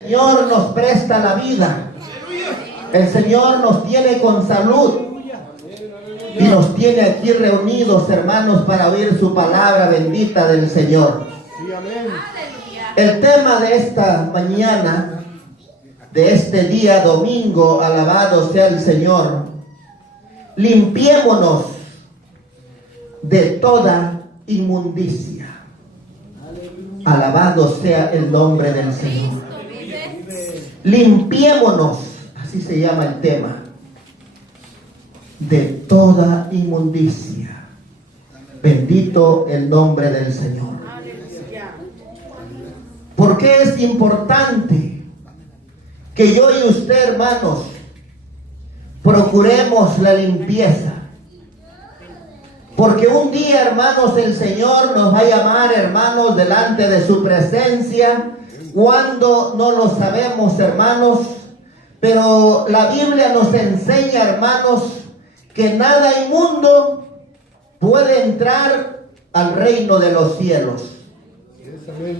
El Señor nos presta la vida. El Señor nos tiene con salud y nos tiene aquí reunidos, hermanos, para oír su palabra bendita del Señor. El tema de esta mañana, de este día domingo, alabado sea el Señor. Limpiémonos de toda inmundicia. Alabado sea el nombre del Señor. Limpiémonos, así se llama el tema, de toda inmundicia. Bendito el nombre del Señor. ¿Por qué es importante que yo y usted, hermanos, procuremos la limpieza? Porque un día, hermanos, el Señor nos va a llamar, hermanos, delante de su presencia. Cuando no lo sabemos, hermanos, pero la Biblia nos enseña, hermanos, que nada inmundo puede entrar al reino de los cielos.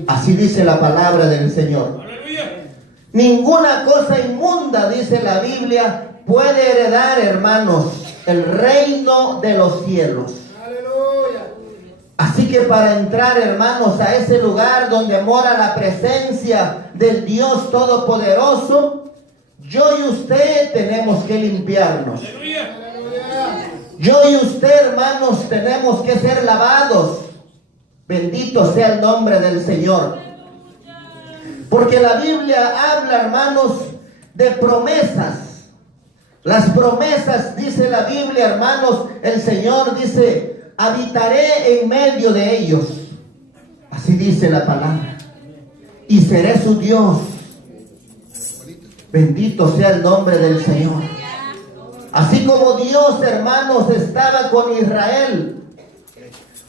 Así dice la palabra del Señor. Ninguna cosa inmunda, dice la Biblia, puede heredar, hermanos, el reino de los cielos. Así que para entrar, hermanos, a ese lugar donde mora la presencia del Dios Todopoderoso, yo y usted tenemos que limpiarnos. Yo y usted, hermanos, tenemos que ser lavados. Bendito sea el nombre del Señor. Porque la Biblia habla, hermanos, de promesas. Las promesas, dice la Biblia, hermanos, el Señor dice: habitaré en medio de ellos. Así dice la palabra. Y seré su Dios. Bendito sea el nombre del Señor. Así como Dios, hermanos, estaba con Israel.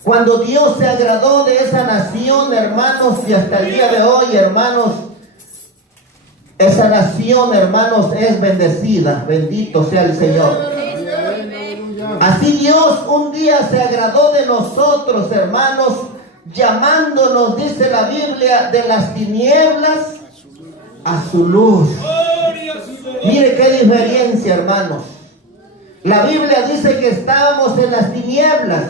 Cuando Dios se agradó de esa nación, hermanos, y hasta el día de hoy, hermanos, esa nación, hermanos, es bendecida. Bendito sea el Señor. Así Dios un día se agradó de nosotros, hermanos, llamándonos, dice la Biblia, de las tinieblas a su luz. Mire qué diferencia, hermanos. La Biblia dice que estábamos en las tinieblas.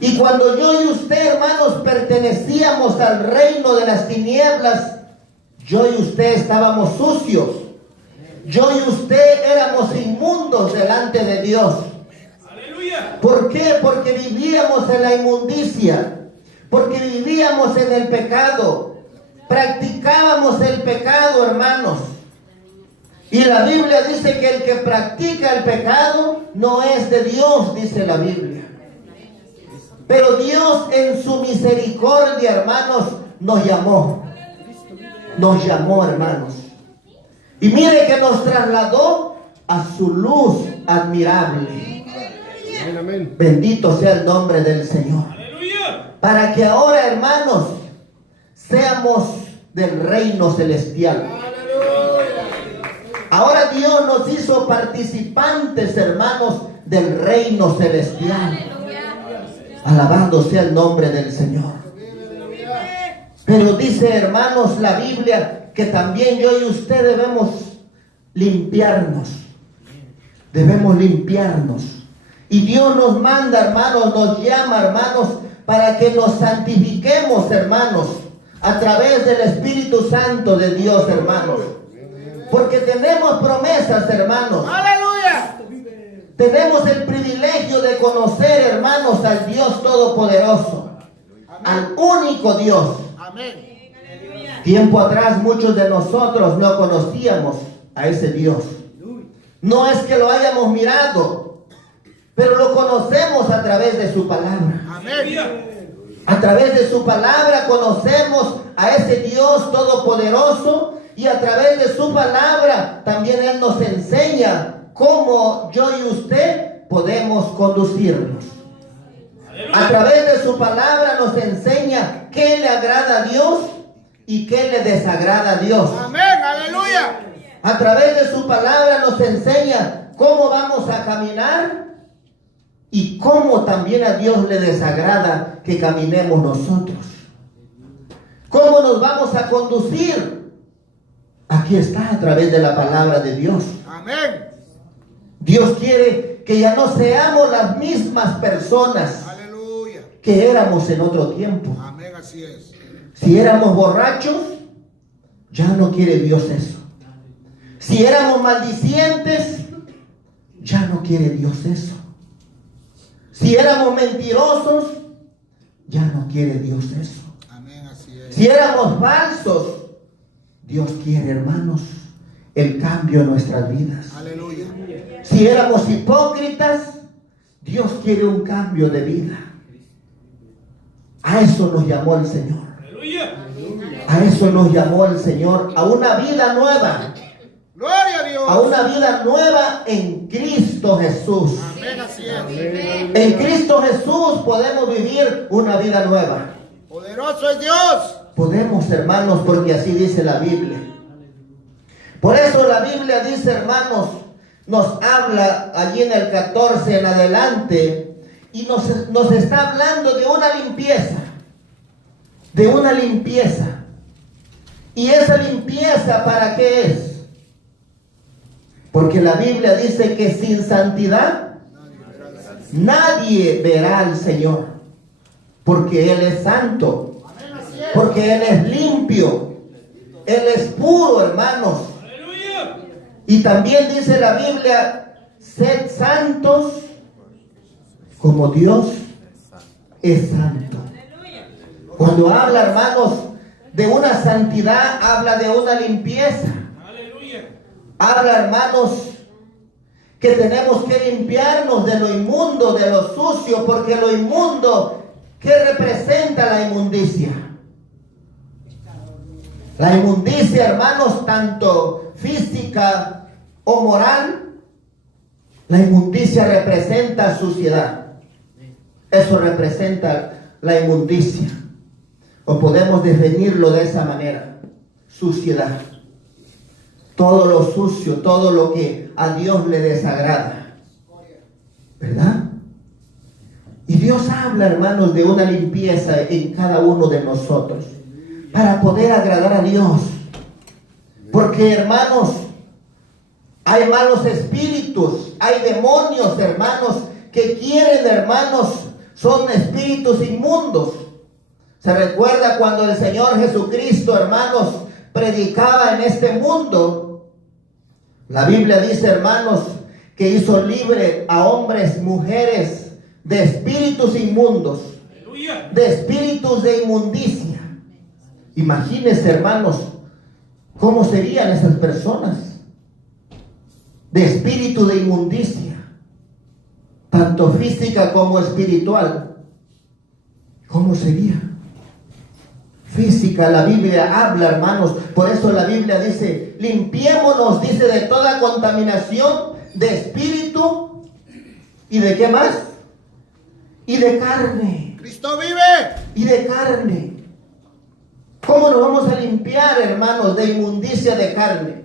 Y cuando yo y usted, hermanos, pertenecíamos al reino de las tinieblas, yo y usted estábamos sucios. Yo y usted éramos inmundos delante de Dios. ¿Por qué? Porque vivíamos en la inmundicia. Porque vivíamos en el pecado. Practicábamos el pecado, hermanos. Y la Biblia dice que el que practica el pecado no es de Dios, dice la Biblia. Pero Dios en su misericordia, hermanos, nos llamó. Nos llamó, hermanos. Y mire que nos trasladó a su luz admirable. Amén. Bendito sea el nombre del Señor. Para que ahora, hermanos, seamos del reino celestial. Ahora Dios nos hizo participantes, hermanos, del reino celestial. Alabado sea el nombre del Señor. Pero dice, hermanos, la Biblia que también yo y usted debemos limpiarnos. Debemos limpiarnos. Y Dios nos manda, hermanos, nos llama, hermanos, para que nos santifiquemos, hermanos, a través del Espíritu Santo de Dios, hermanos. Porque tenemos promesas, hermanos. ¡Aleluya! Tenemos el privilegio de conocer, hermanos, al Dios Todopoderoso. Al único Dios. Amén. Tiempo atrás muchos de nosotros no conocíamos a ese Dios. No es que lo hayamos mirado, pero lo conocemos a través de su palabra. Amén. A través de su palabra conocemos a ese Dios todopoderoso, y a través de su palabra también Él nos enseña cómo yo y usted podemos conducirnos. A través de su palabra nos enseña qué le agrada a Dios y qué le desagrada a Dios. Amén, aleluya. A través de su palabra nos enseña cómo vamos a caminar y cómo también a Dios le desagrada que caminemos nosotros. Cómo nos vamos a conducir Aquí está a través de la palabra de Dios. Amén. Dios quiere que ya no seamos las mismas personas Aleluya. que éramos en otro tiempo. Amén, así es. Si éramos borrachos, ya no quiere Dios eso. Si éramos maldicientes, ya no quiere Dios eso. Si éramos mentirosos, ya no quiere Dios eso. Amén, así es. Si éramos falsos, Dios quiere, hermanos, el cambio en nuestras vidas. Aleluya. Si éramos hipócritas, Dios quiere un cambio de vida. A eso nos llamó el Señor. A eso nos llamó el Señor, a una vida nueva. Gloria a Dios. A una vida nueva en Cristo Jesús. Amén, así es. En Cristo Jesús podemos vivir una vida nueva. Poderoso es Dios. Podemos, hermanos, porque así dice la Biblia. Por eso la Biblia dice, hermanos, nos habla allí en el 14 en adelante, y nos está hablando de una limpieza. De una limpieza. ¿Y esa limpieza para qué es? Porque la Biblia dice que sin santidad nadie verá al Señor. Porque Él es santo. Porque Él es limpio. Él es puro, hermanos. Y también dice la Biblia, sed santos como Dios es santo. Cuando habla, hermanos, de una santidad, habla de una limpieza. Habla, hermanos, que tenemos que limpiarnos de lo inmundo, de lo sucio, porque lo inmundo, ¿qué representa la inmundicia? La inmundicia, hermanos, tanto física o moral, la inmundicia representa suciedad. Eso representa la inmundicia. O podemos definirlo de esa manera: suciedad. Todo lo sucio, todo lo que a Dios le desagrada. ¿Verdad? Y Dios habla, hermanos, de una limpieza en cada uno de nosotros para poder agradar a Dios. Porque, hermanos, hay malos espíritus, hay demonios, hermanos, que quieren, hermanos, son espíritus inmundos. Se recuerda cuando el Señor Jesucristo, hermanos, predicaba en este mundo. La Biblia dice, hermanos, que hizo libre a hombres, mujeres de espíritus inmundos, de espíritus de inmundicia. Imagínense, hermanos, cómo serían esas personas de espíritu de inmundicia, tanto física como espiritual. ¿Cómo sería? Física, la Biblia habla, hermanos. Por eso la Biblia dice, limpiémonos, dice, de toda contaminación de espíritu y de ¿qué más? Y de carne. Cristo vive. Y de carne. ¿Cómo nos vamos a limpiar, hermanos, de inmundicia de carne?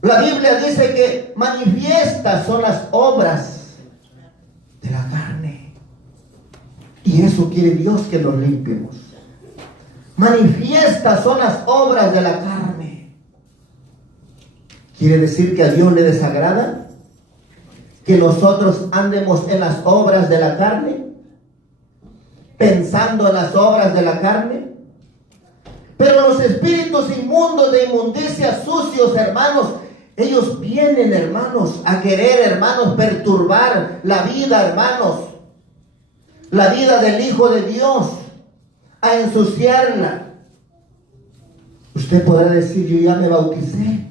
La Biblia dice que manifiestas son las obras de la carne. Y eso quiere Dios, que nos limpiemos. Manifiestas son las obras de la carne. ¿Quiere decir que a Dios le desagrada que nosotros andemos en las obras de la carne? Pensando en las obras de la carne. Pero los espíritus inmundos de inmundicia, sucios, hermanos, ellos vienen, hermanos, a querer, hermanos, perturbar la vida, hermanos, la vida del Hijo de Dios, a ensuciarla. Usted podrá decir, yo ya me bauticé,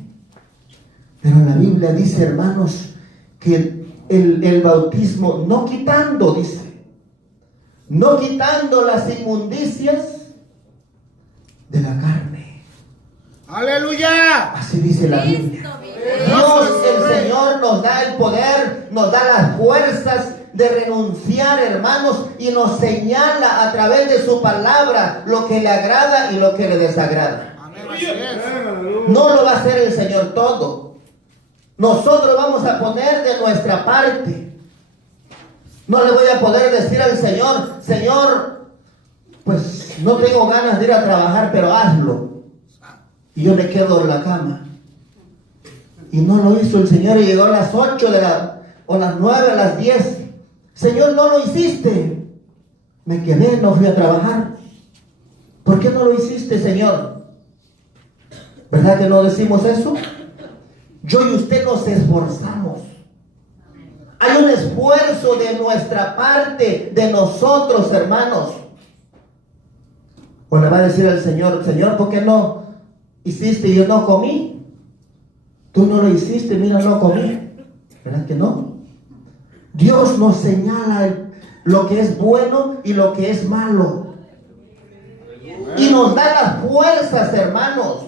pero la Biblia dice, hermanos, que el bautismo, no quitando, dice, no quitando las inmundicias de la carne. Aleluya. Así dice la Biblia. Dios, el Señor, nos da el poder, nos da las fuerzas de renunciar, hermanos, y nos señala a través de su palabra lo que le agrada y lo que le desagrada. Amén, así es. No lo va a hacer el Señor todo. Nosotros vamos a poner de nuestra parte. No le voy a poder decir al Señor, Señor, pues no tengo ganas de ir a trabajar, pero hazlo. y yo me quedo en la cama. Y no lo hizo el Señor y llegó a las 8 o las 9, a las 10. Señor, no lo hiciste. Me quedé, no fui a trabajar. ¿Por qué no lo hiciste, Señor? ¿Verdad que no decimos eso? Yo y usted nos esforzamos. Hay un esfuerzo de nuestra parte, de nosotros, hermanos. O le va a decir al Señor, Señor, ¿por qué no hiciste y yo no comí? Tú no lo hiciste, mira, no comí. ¿Verdad que no? Dios nos señala lo que es bueno y lo que es malo. Y nos da las fuerzas, hermanos.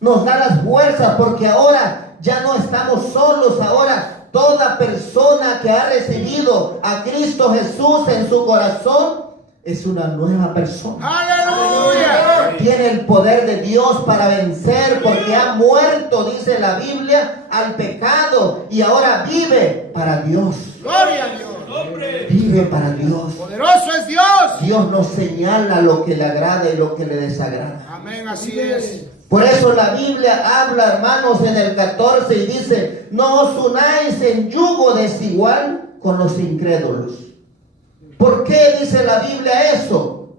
Nos da las fuerzas porque ahora ya no estamos solos. Ahora toda persona que ha recibido a Cristo Jesús en su corazón es una nueva persona. ¡Aleluya! Tiene el poder de Dios para vencer porque ha muerto, dice la Biblia, al pecado y ahora vive para Dios. ¡Gloria a Dios! Vive para Dios. ¡Poderoso es Dios! Dios nos señala lo que le agrada y lo que le desagrada. Amén, así es. Por eso la Biblia habla, hermanos, en el 14 y dice, no os unáis en yugo desigual con los incrédulos. ¿Por qué dice la Biblia eso?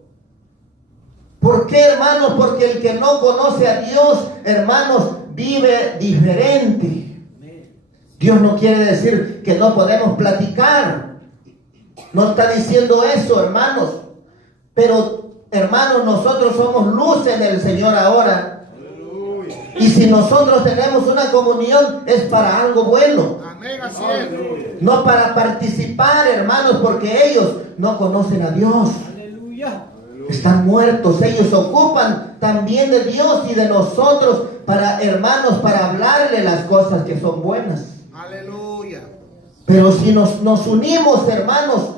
¿Por qué, hermanos? Porque el que no conoce a Dios, hermanos, vive diferente. Dios no quiere decir que no podemos platicar. No está diciendo eso, hermanos. Pero, hermanos, nosotros somos luz en el Señor ahora. Y si nosotros tenemos una comunión es para algo bueno. Amén, así es. No para participar, hermanos, porque ellos no conocen a Dios. Están muertos. Ellos ocupan también de Dios y de nosotros para, hermanos, para hablarle las cosas que son buenas. Aleluya. Pero si nos unimos, hermanos,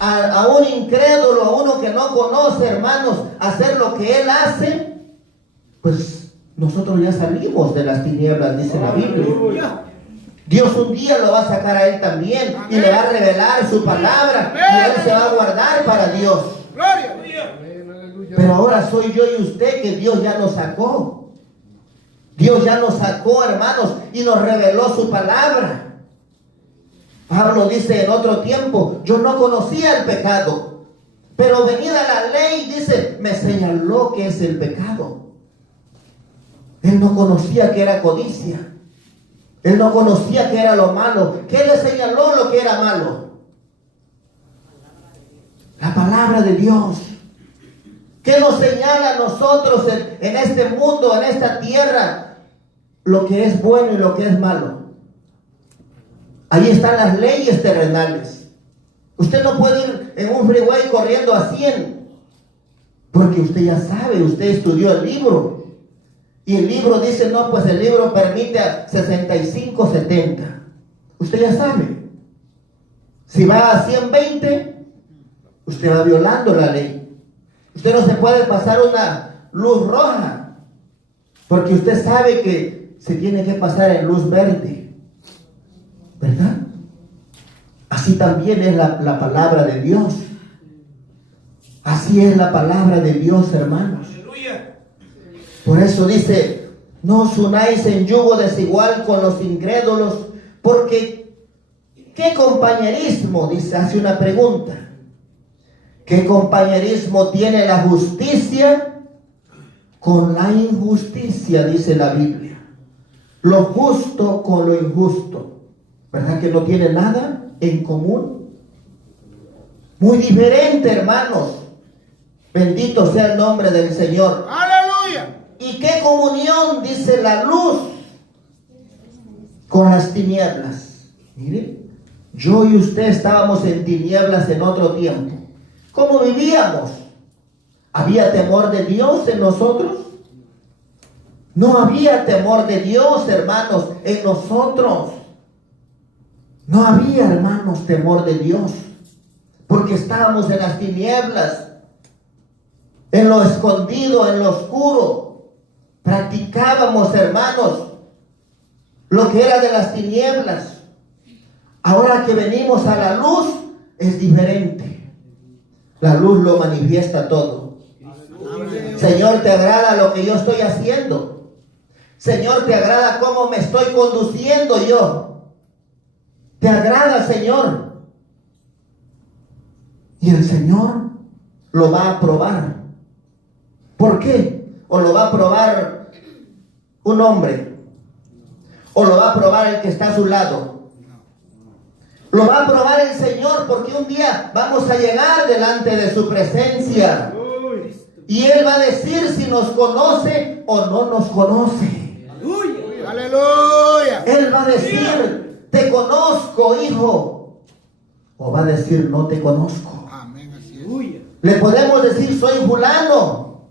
a un incrédulo, a uno que no conoce, hermanos, a hacer lo que él hace, pues nosotros ya salimos de las tinieblas, dice la Biblia. Dios un día lo va a sacar a él también y le va a revelar su palabra y él se va a guardar para Dios. ¡Gloria! Pero ahora soy yo y usted que Dios ya nos sacó. Dios ya nos sacó, hermanos, y nos reveló su palabra. Pablo dice en otro tiempo, yo no conocía el pecado, pero venida la ley, dice, me señaló que es el pecado. Él no conocía que era codicia. Él no conocía que era lo malo. ¿Qué le señaló lo que era malo? La palabra de Dios. ¿Qué nos señala a nosotros en este mundo, en esta tierra? Lo que es bueno y lo que es malo. Ahí están las leyes terrenales. Usted no puede ir en un freeway corriendo a 100. Porque usted ya sabe, usted estudió el libro. Y el libro dice, no, pues el libro permite a 65, 70. Usted ya sabe. Si va a 120, usted va violando la ley. Usted no se puede pasar una luz roja, porque usted sabe que se tiene que pasar en luz verde. ¿Verdad? Así también es la palabra de Dios. Así es la palabra de Dios, hermanos. Por eso dice, no os unáis en yugo desigual con los incrédulos, porque ¿qué compañerismo? Dice, hace una pregunta. ¿Qué compañerismo tiene la justicia con la injusticia? Dice la Biblia. Lo justo con lo injusto. ¿Verdad que no tiene nada en común? Muy diferente, hermanos. Bendito sea el nombre del Señor. ¡Aleluya! ¿Y qué comunión, dice la luz, con las tinieblas? Mire, yo y usted estábamos en tinieblas en otro tiempo. ¿Cómo vivíamos? ¿Había temor de Dios en nosotros? No había temor de Dios, hermanos, en nosotros. No había, hermanos, temor de Dios, porque estábamos en las tinieblas, en lo escondido, en lo oscuro. Practicábamos, hermanos, lo que era de las tinieblas. Ahora que venimos a la luz, es diferente. La luz lo manifiesta todo. Señor, ¿te agrada lo que yo estoy haciendo? Señor, ¿te agrada cómo me estoy conduciendo yo? ¿Te agrada, Señor? Y el Señor lo va a probar. ¿Por qué? ¿O lo va a probar un hombre? ¿O lo va a probar el que está a su lado? Lo va a probar el Señor, porque un día vamos a llegar delante de su presencia. Y Él va a decir si nos conoce o no nos conoce. Aleluya. Él va a decir, te conozco, hijo. O va a decir, no te conozco. Amén, así es. Le podemos decir, soy fulano.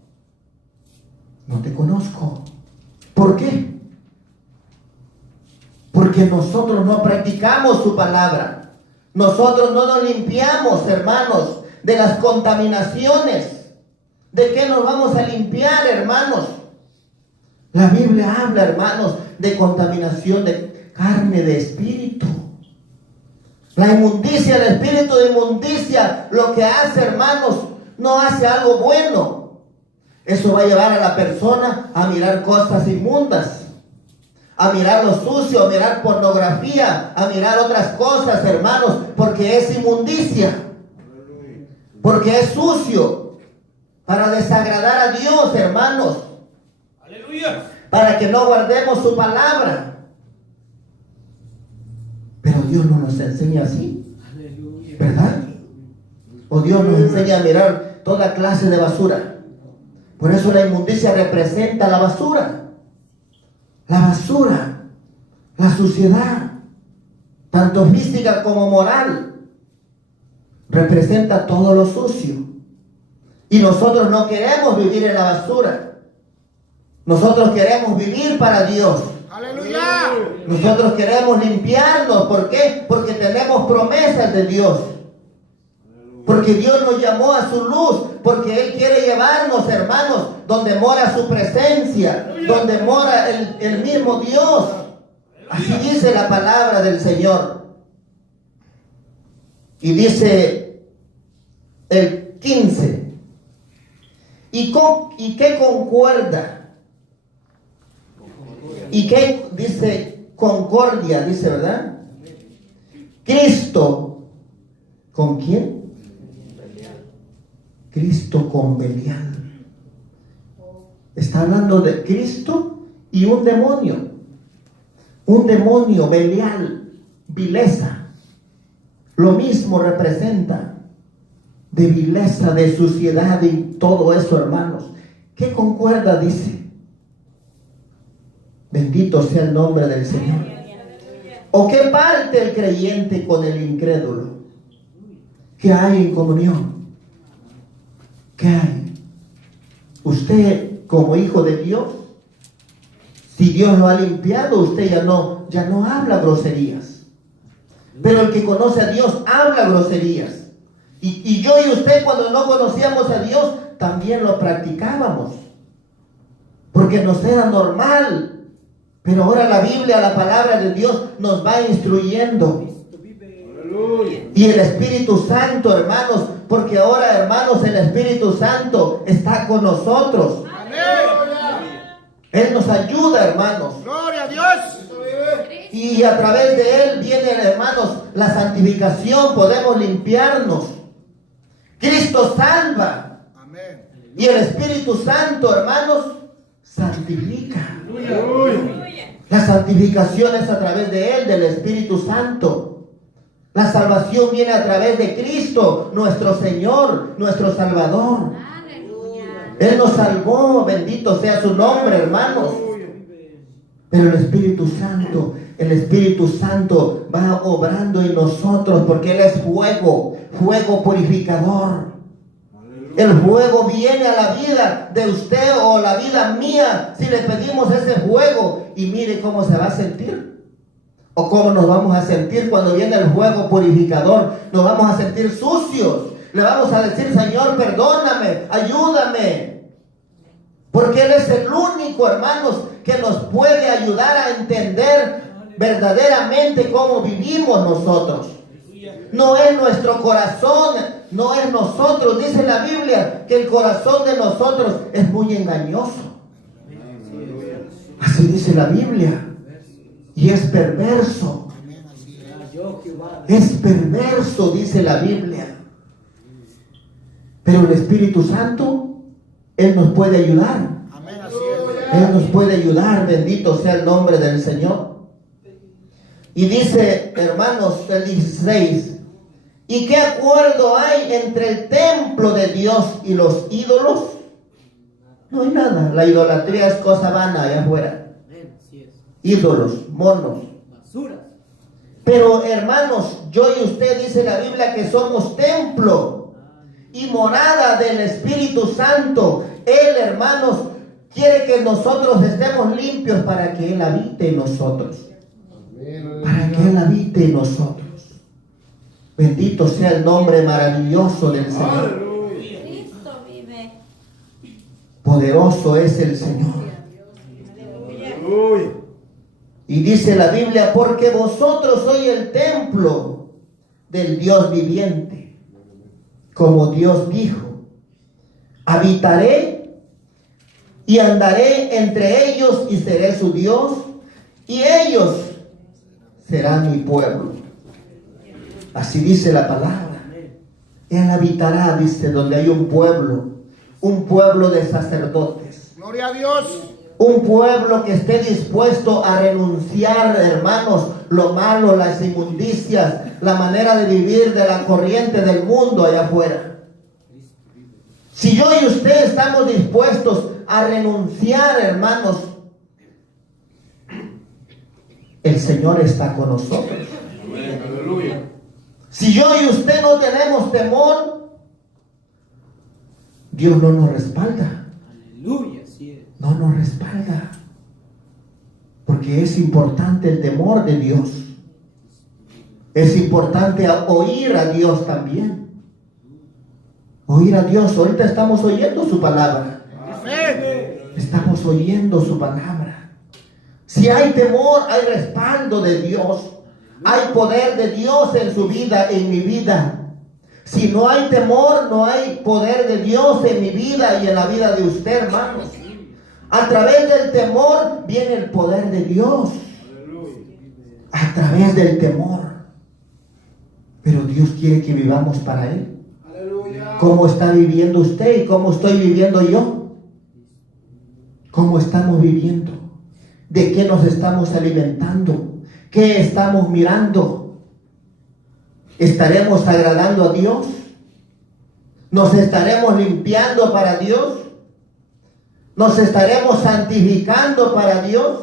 No te conozco. ¿Por qué? Porque nosotros no practicamos su palabra. Nosotros no nos limpiamos, hermanos, de las contaminaciones. ¿De qué nos vamos a limpiar, hermanos? La Biblia habla, hermanos, de contaminación de carne, de espíritu. La inmundicia, el espíritu de inmundicia, lo que hace, hermanos, no hace algo bueno. Eso va a llevar a la persona a mirar cosas inmundas, a mirar lo sucio, a mirar pornografía, a mirar otras cosas, hermanos, porque es inmundicia, porque es sucio, para desagradar a Dios, hermanos. Aleluya. Para que no guardemos su palabra. Pero Dios no nos enseña así, ¿verdad? O Dios nos enseña a mirar toda clase de basura. Por eso la inmundicia representa la basura. La basura, la suciedad, tanto física como moral, representa todo lo sucio. Y nosotros no queremos vivir en la basura. Nosotros queremos vivir para Dios. Aleluya. Nosotros queremos limpiarnos. ¿Por qué? Porque tenemos promesas de Dios. Porque Dios nos llamó a su luz. Porque Él quiere llevarnos, hermanos, donde mora su presencia, donde mora el mismo Dios. Así dice la palabra del Señor. Y dice el 15. ¿Y qué concuerda? ¿Y qué dice concordia? Dice, ¿verdad? Cristo, ¿con quién? Cristo con Belial. Está hablando de Cristo y un demonio. Un demonio, Belial, vileza. Lo mismo representa. De vileza, de suciedad y todo eso, hermanos. ¿Qué concuerda? Dice. Bendito sea el nombre del Señor. ¿O qué parte el creyente con el incrédulo? ¿Qué hay en comunión? ¿Qué hay? Usted como hijo de Dios, si Dios lo ha limpiado, usted ya no habla groserías. Pero el que conoce a Dios habla groserías. Y yo y usted, cuando no conocíamos a Dios, también lo practicábamos, porque nos era normal. Pero ahora la Biblia, la palabra de Dios, nos va instruyendo. Y el Espíritu Santo, hermanos, porque ahora, hermanos, el Espíritu Santo está con nosotros. Él nos ayuda, hermanos. Gloria a Dios. Y a través de Él viene, hermanos, la santificación. Podemos limpiarnos. Cristo salva. Amén. Y el Espíritu Santo, hermanos, santifica. La santificación es a través de Él, del Espíritu Santo. La salvación viene a través de Cristo, nuestro Señor, nuestro Salvador. Él nos salvó, bendito sea su nombre, hermanos. Pero el Espíritu Santo va obrando en nosotros, porque Él es fuego, fuego purificador. El fuego viene a la vida de usted o la vida mía si le pedimos ese fuego, y mire cómo se va a sentir. O cómo nos vamos a sentir cuando viene el fuego purificador. Nos vamos a sentir sucios. Le vamos a decir, Señor, perdóname, ayúdame. Porque Él es el único, hermanos, que nos puede ayudar a entender verdaderamente cómo vivimos nosotros. No es nuestro corazón, no es nosotros. Dice la Biblia que el corazón de nosotros es muy engañoso. Así dice la Biblia. Y es perverso. Es perverso, dice la Biblia. Pero el Espíritu Santo, Él nos puede ayudar. Amén, así es. Él nos puede ayudar. Bendito sea el nombre del Señor. Y dice, hermanos, el 16. ¿Y qué acuerdo hay entre el templo de Dios y los ídolos? No hay nada. La idolatría es cosa vana allá afuera. Ídolos, monos. Pero hermanos, yo y usted, dice la Biblia, que somos templo y morada del Espíritu Santo. Él, hermanos, quiere que nosotros estemos limpios para que Él habite en nosotros. Para que Él habite en nosotros. Bendito sea el nombre maravilloso del Señor. Cristo vive. Poderoso es el Señor. Y dice la Biblia, porque vosotros sois el templo del Dios viviente. Como Dios dijo, habitaré y andaré entre ellos y seré su Dios, y ellos serán mi pueblo. Así dice la palabra. Él habitará, dice, donde hay un pueblo de sacerdotes. Gloria a Dios. Un pueblo que esté dispuesto a renunciar, hermanos, lo malo, las inmundicias, la manera de vivir de la corriente del mundo allá afuera. Si yo y usted estamos dispuestos a renunciar, hermanos, el Señor está con nosotros. Si yo y usted no tenemos temor, Dios no nos respalda. No nos respalda. Porque es importante el temor de Dios. Es importante oír a Dios también. Oír a Dios. Ahorita estamos oyendo su palabra. Estamos oyendo su palabra. Si hay temor, hay respaldo de Dios. Hay poder de Dios en su vida, en mi vida. Si no hay temor, no hay poder de Dios en mi vida y en la vida de usted, hermanos. A través del temor viene el poder de Dios. A través del temor. Pero Dios quiere que vivamos para Él. ¿Cómo está viviendo usted y cómo estoy viviendo yo? ¿Cómo estamos viviendo? ¿De qué nos estamos alimentando? ¿Qué estamos mirando? ¿Estaremos agradando a Dios? ¿Nos estaremos limpiando para Dios? ¿Nos estaremos santificando para Dios?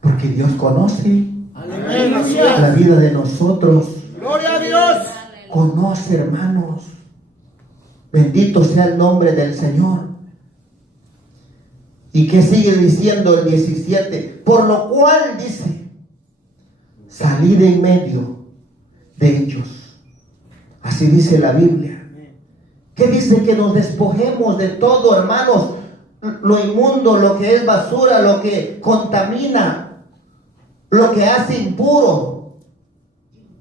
Porque Dios conoce la vida de nosotros. Gloria a Dios. Conoce, hermanos. Bendito sea el nombre del Señor. ¿Y qué sigue diciendo el 17? Por lo cual dice, salid en medio de ellos. Así dice la Biblia. ¿Qué dice? Que nos despojemos de todo, hermanos, lo inmundo, lo que es basura, lo que contamina, lo que hace impuro.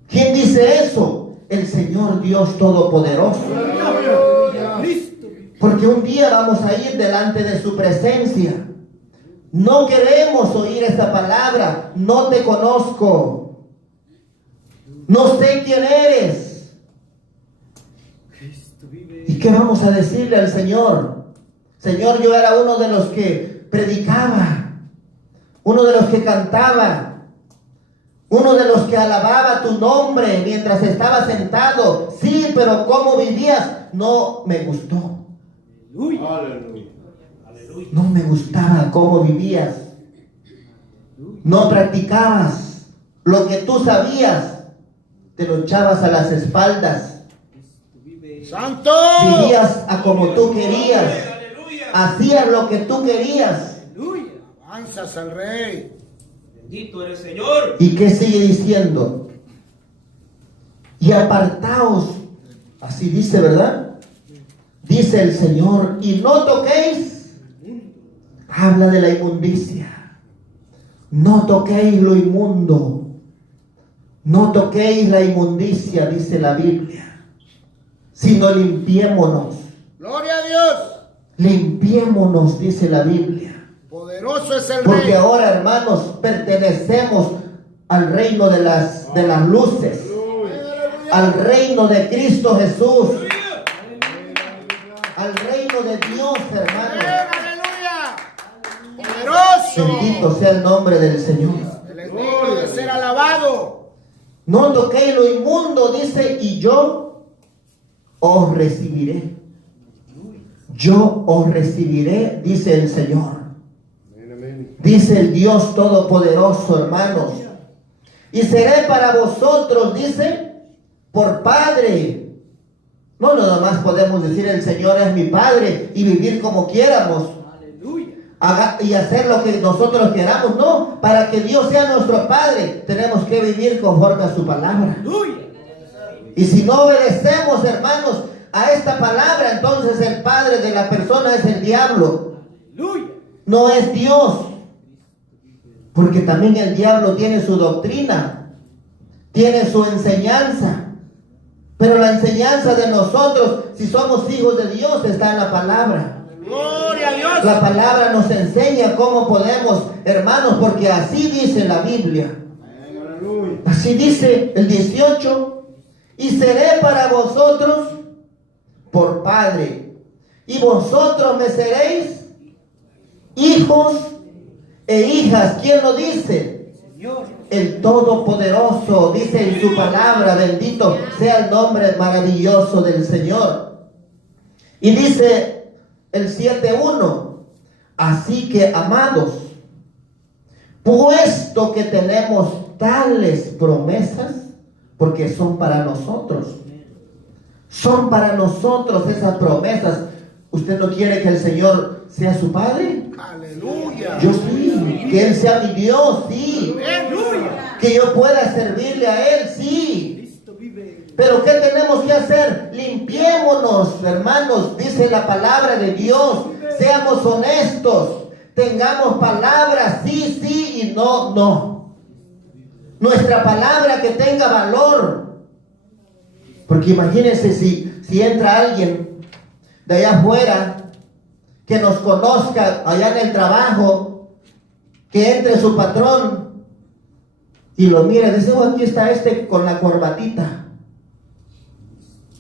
¿Quién dice eso? El Señor Dios Todopoderoso. Porque un día vamos a ir delante de su presencia. No queremos oír esa palabra. No te conozco. No sé quién eres. ¿Y qué vamos a decirle al Señor? Señor, yo era uno de los que predicaba, uno de los que cantaba, uno de los que alababa tu nombre mientras estaba sentado. Sí, pero cómo vivías no me gustó. No me gustaba cómo vivías. No practicabas lo que tú sabías. Te lo echabas a las espaldas. Santo. Vivías a como tú querías. Hacías lo que tú querías. Avanzas al Rey. Bendito eres, Señor. ¿Y qué sigue diciendo? Y apartaos. Así dice, ¿verdad? Dice el Señor. Y no toquéis. Habla de la inmundicia. No toquéis lo inmundo. No toquéis la inmundicia, dice la Biblia. Sino limpiémonos. Gloria a Dios. Limpiémonos, dice la Biblia. Poderoso es el Porque Rey. ahora, hermanos, pertenecemos al reino de las luces, al reino de Cristo Jesús, al reino de Dios, hermanos. Aleluya. Poderoso. Bendito sea el nombre del Señor. Él es digno de ser alabado. No toquéis lo inmundo, dice, y yo os recibiré. Yo os recibiré, dice el Señor. Dice el Dios Todopoderoso, hermanos. Y seré para vosotros, dice, por Padre. No nada más podemos decir el Señor es mi Padre y vivir como quieramos. Y hacer lo que nosotros queramos. No, para que Dios sea nuestro Padre, tenemos que vivir conforme a su palabra. Y si no obedecemos, hermanos, a esta palabra, entonces el padre de la persona es el diablo. No es Dios. Porque también el diablo tiene su doctrina, tiene su enseñanza. Pero la enseñanza de nosotros, si somos hijos de Dios, está en la palabra. Gloria a Dios. La palabra nos enseña cómo podemos, hermanos, porque así dice la Biblia. Así dice el 18. Y seré para vosotros por Padre, y vosotros me seréis hijos e hijas. ¿Quién lo dice? El Todopoderoso dice en su palabra. Bendito sea el nombre maravilloso del Señor. Y dice el 7:1: así que, amados, puesto que tenemos tales promesas, porque son para nosotros. Son para nosotros esas promesas. ¿Usted no quiere que el Señor sea su Padre? Aleluya. Yo sí. Que Él sea mi Dios, sí. Aleluya. Que yo pueda servirle a Él, sí. Pero ¿qué tenemos que hacer? Limpiémonos, hermanos, dice la palabra de Dios. Seamos honestos. Tengamos palabras, sí, sí y no, no. Nuestra palabra que tenga valor. Porque imagínense si entra alguien de allá afuera que nos conozca allá en el trabajo, que entre su patrón y lo mira y dice: oh, aquí está este con la corbatita.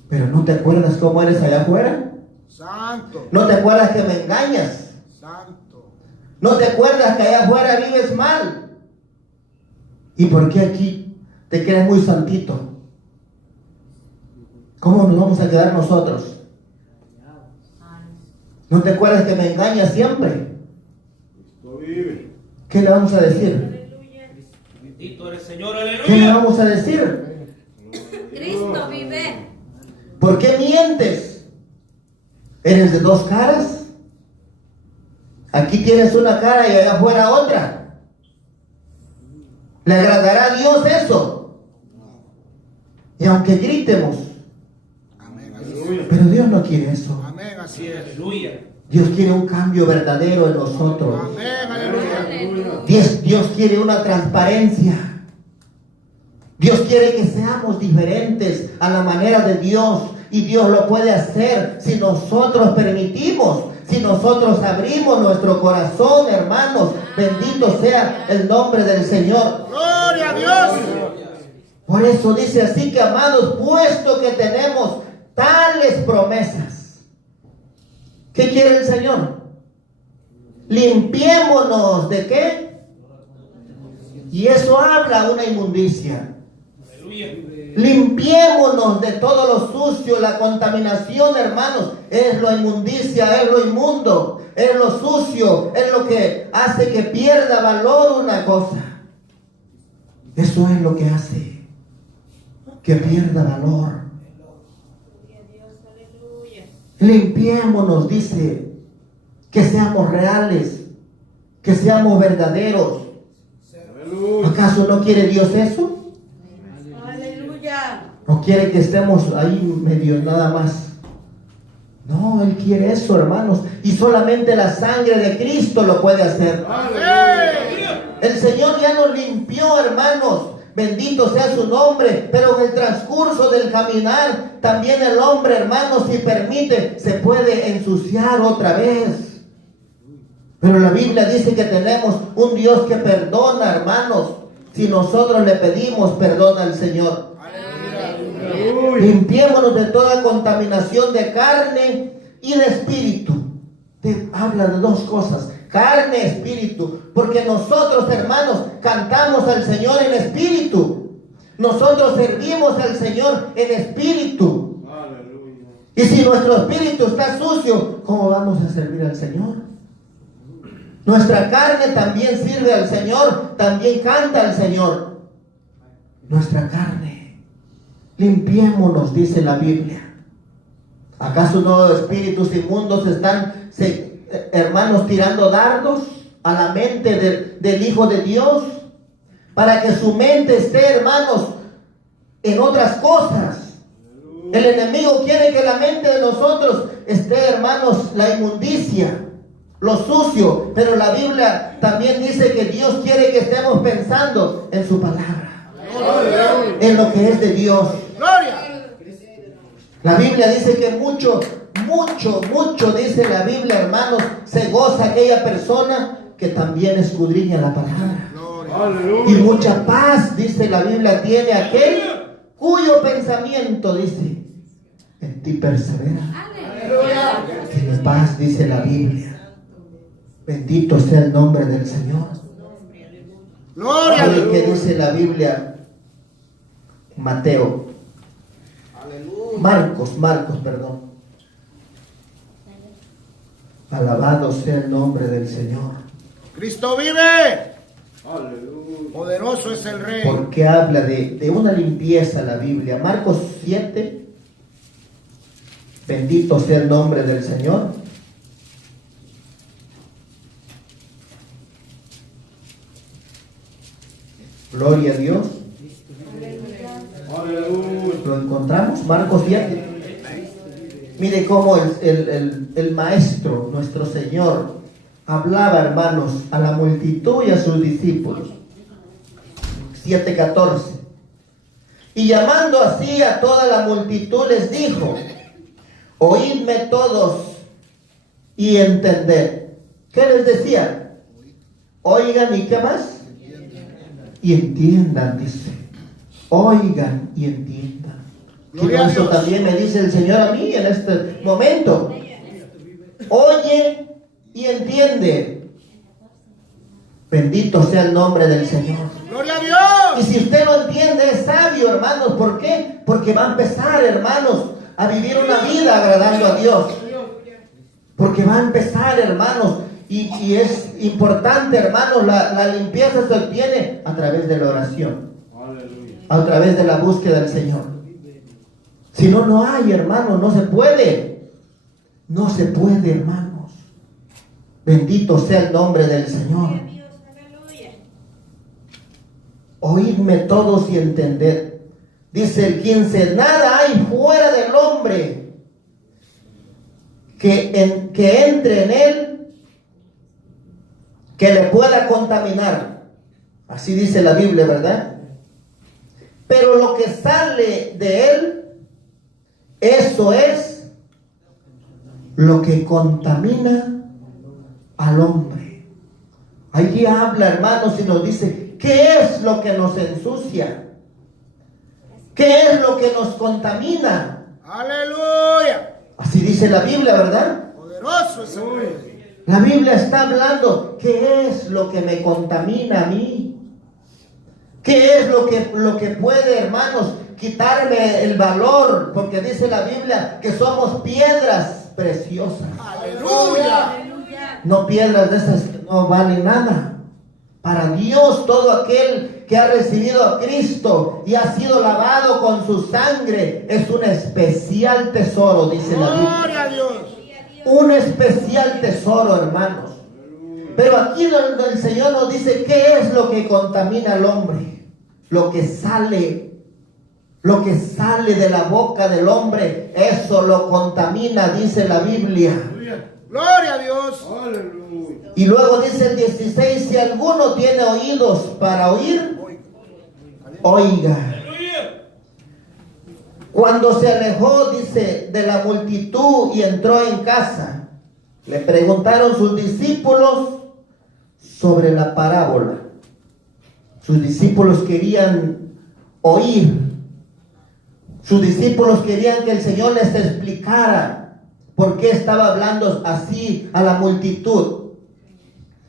Pero ¿no te acuerdas cómo eres allá afuera? Santo. ¿No te acuerdas que me engañas? Santo. ¿No te acuerdas que allá afuera vives mal? ¿Y por qué aquí te crees muy santito? ¿Cómo nos vamos a quedar nosotros? ¿No te acuerdas que me engañas siempre? ¿Qué le vamos a decir? Bendito eres, Señor, ¿Qué le aleluya. vamos a decir? Cristo vive. ¿Por qué mientes? ¿Eres de dos caras? Aquí tienes una cara y allá afuera otra. ¿Le agradará a Dios eso? Y aunque gritemos, Amén. Así es. pero Dios no quiere eso. Amén. Así es. Aleluya. Dios quiere un cambio verdadero en nosotros. Amén. Aleluya. Aleluya. Dios quiere una transparencia. Dios quiere que seamos diferentes a la manera de Dios. Y Dios lo puede hacer si nosotros permitimos, si nosotros abrimos nuestro corazón, hermanos. Bendito sea el nombre del Señor. Gloria a Dios. Por eso dice: así que, amados, puesto que tenemos tales promesas. ¿Qué quiere el Señor? Limpiémonos ¿de qué? Y eso habla una inmundicia. Aleluya. Limpiémonos de todo lo sucio. La contaminación, hermanos, es la inmundicia, es lo inmundo, es lo sucio, es lo que hace que pierda valor una cosa. Eso es lo que hace que pierda valor. Limpiémonos, dice, que seamos reales, que seamos verdaderos. ¿Acaso no quiere Dios eso? Aleluya. ¿O quiere que estemos ahí medio nada más? No, Él quiere eso, hermanos. Y solamente la sangre de Cristo lo puede hacer. El Señor ya nos limpió, hermanos. Bendito sea su nombre. Pero en el transcurso del caminar, también el hombre, hermanos, si permite, se puede ensuciar otra vez. Pero la Biblia dice que tenemos un Dios que perdona, hermanos. Si nosotros le pedimos perdón al Señor. Limpiémonos de toda contaminación de carne y de espíritu. Habla de dos cosas: carne, espíritu. Porque nosotros, hermanos, cantamos al Señor en espíritu. Nosotros servimos al Señor en espíritu. Y si nuestro espíritu está sucio, ¿cómo vamos a servir al Señor? Nuestra carne también sirve al Señor, también canta al Señor. Nuestra carne, limpiémonos, dice la Biblia. ¿Acaso no espíritus inmundos están, hermanos, tirando dardos a la mente del Hijo de Dios? Para que su mente esté, hermanos, en otras cosas. El enemigo quiere que la mente de nosotros esté, hermanos, la inmundicia, lo sucio. Pero la Biblia también dice que Dios quiere que estemos pensando en su palabra, en lo que es de Dios. La Biblia dice que mucho, dice la Biblia, hermanos, se goza aquella persona que también escudriña la palabra. Y mucha paz, dice la Biblia, tiene aquel cuyo pensamiento, dice, en ti persevera. Tiene paz, dice la Biblia. Bendito sea el nombre del Señor. ¿Sabe qué dice la Biblia? Marcos, perdón. Alabado sea el nombre del Señor. Cristo vive. Poderoso es el Rey. Porque habla de una limpieza la Biblia. Marcos 7. Bendito sea el nombre del Señor. Gloria a Dios. Lo encontramos, Marcos 7. Mire cómo el Maestro, nuestro Señor, hablaba, hermanos, a la multitud y a sus discípulos. 7:14. Y llamando así a toda la multitud les dijo: oídme todos y entended. ¿Qué les decía? Oigan, ¿y qué más? Y entiendan, dice. Oigan y entiendan. Eso también me dice el Señor a mí en este momento. Oye y entiende. Bendito sea el nombre del Señor. ¡Gloria a Dios! Y si usted lo entiende, es sabio, hermanos. ¿Por qué? Porque va a empezar, hermanos, a vivir una vida agradando a Dios. Porque va a empezar, hermanos. Y es importante, hermanos, la limpieza se obtiene a través de la oración. A través de la búsqueda del Señor. Si no, no hay, hermanos, no se puede. No se puede, hermanos. Bendito sea el nombre del Señor. Oídme todos y entended. Dice el 15: nada hay fuera del hombre que entre en él que le pueda contaminar. Así dice la Biblia, ¿verdad? Pero lo que sale de él, eso es lo que contamina al hombre. Allí habla, hermanos, y nos dice qué es lo que nos ensucia, qué es lo que nos contamina. ¡Aleluya! Así dice la Biblia, ¿verdad? Poderoso es el Rey. La Biblia está hablando qué es lo que me contamina a mí. ¿Qué es lo que puede, hermanos, quitarme el valor? Porque dice la Biblia que somos piedras preciosas. ¡Aleluya! No piedras de esas que no valen nada. Para Dios, todo aquel que ha recibido a Cristo y ha sido lavado con su sangre es un especial tesoro, dice la Biblia. ¡Gloria a Dios! Un especial tesoro, hermanos. Pero aquí donde el Señor nos dice qué es lo que contamina al hombre. Lo que sale de la boca del hombre, eso lo contamina, dice la Biblia. ¡Gloria a Dios! Y luego dice el 16: si alguno tiene oídos para oír, oiga. Cuando se alejó, dice, de la multitud y entró en casa, Le preguntaron sus discípulos sobre la parábola. Sus discípulos querían oír. Sus discípulos querían que el Señor les explicara por qué estaba hablando así a la multitud.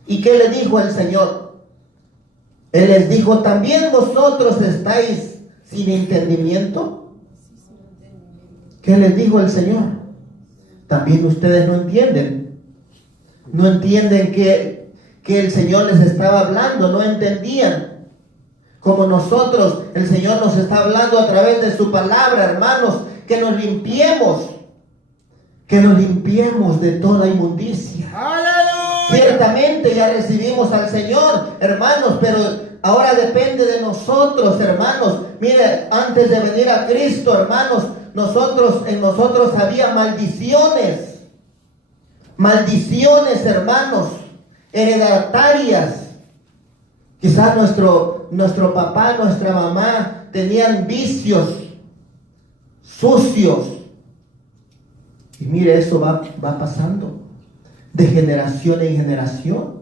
¿Y qué le dijo el Señor? Él les dijo, ¿también vosotros estáis sin entendimiento? ¿Qué les dijo el Señor? También ustedes no entienden. No entienden que el Señor les estaba hablando, no entendían. Como nosotros, el Señor nos está hablando a través de su palabra, hermanos, que nos limpiemos de toda inmundicia. Aleluya. Ciertamente ya recibimos al Señor, hermanos, pero ahora depende de nosotros, hermanos. Mire, antes de venir a Cristo, hermanos, en nosotros había maldiciones, hermanos, heredatarias. Quizás nuestro papá, nuestra mamá tenían vicios sucios. Y mire, eso va pasando de generación en generación.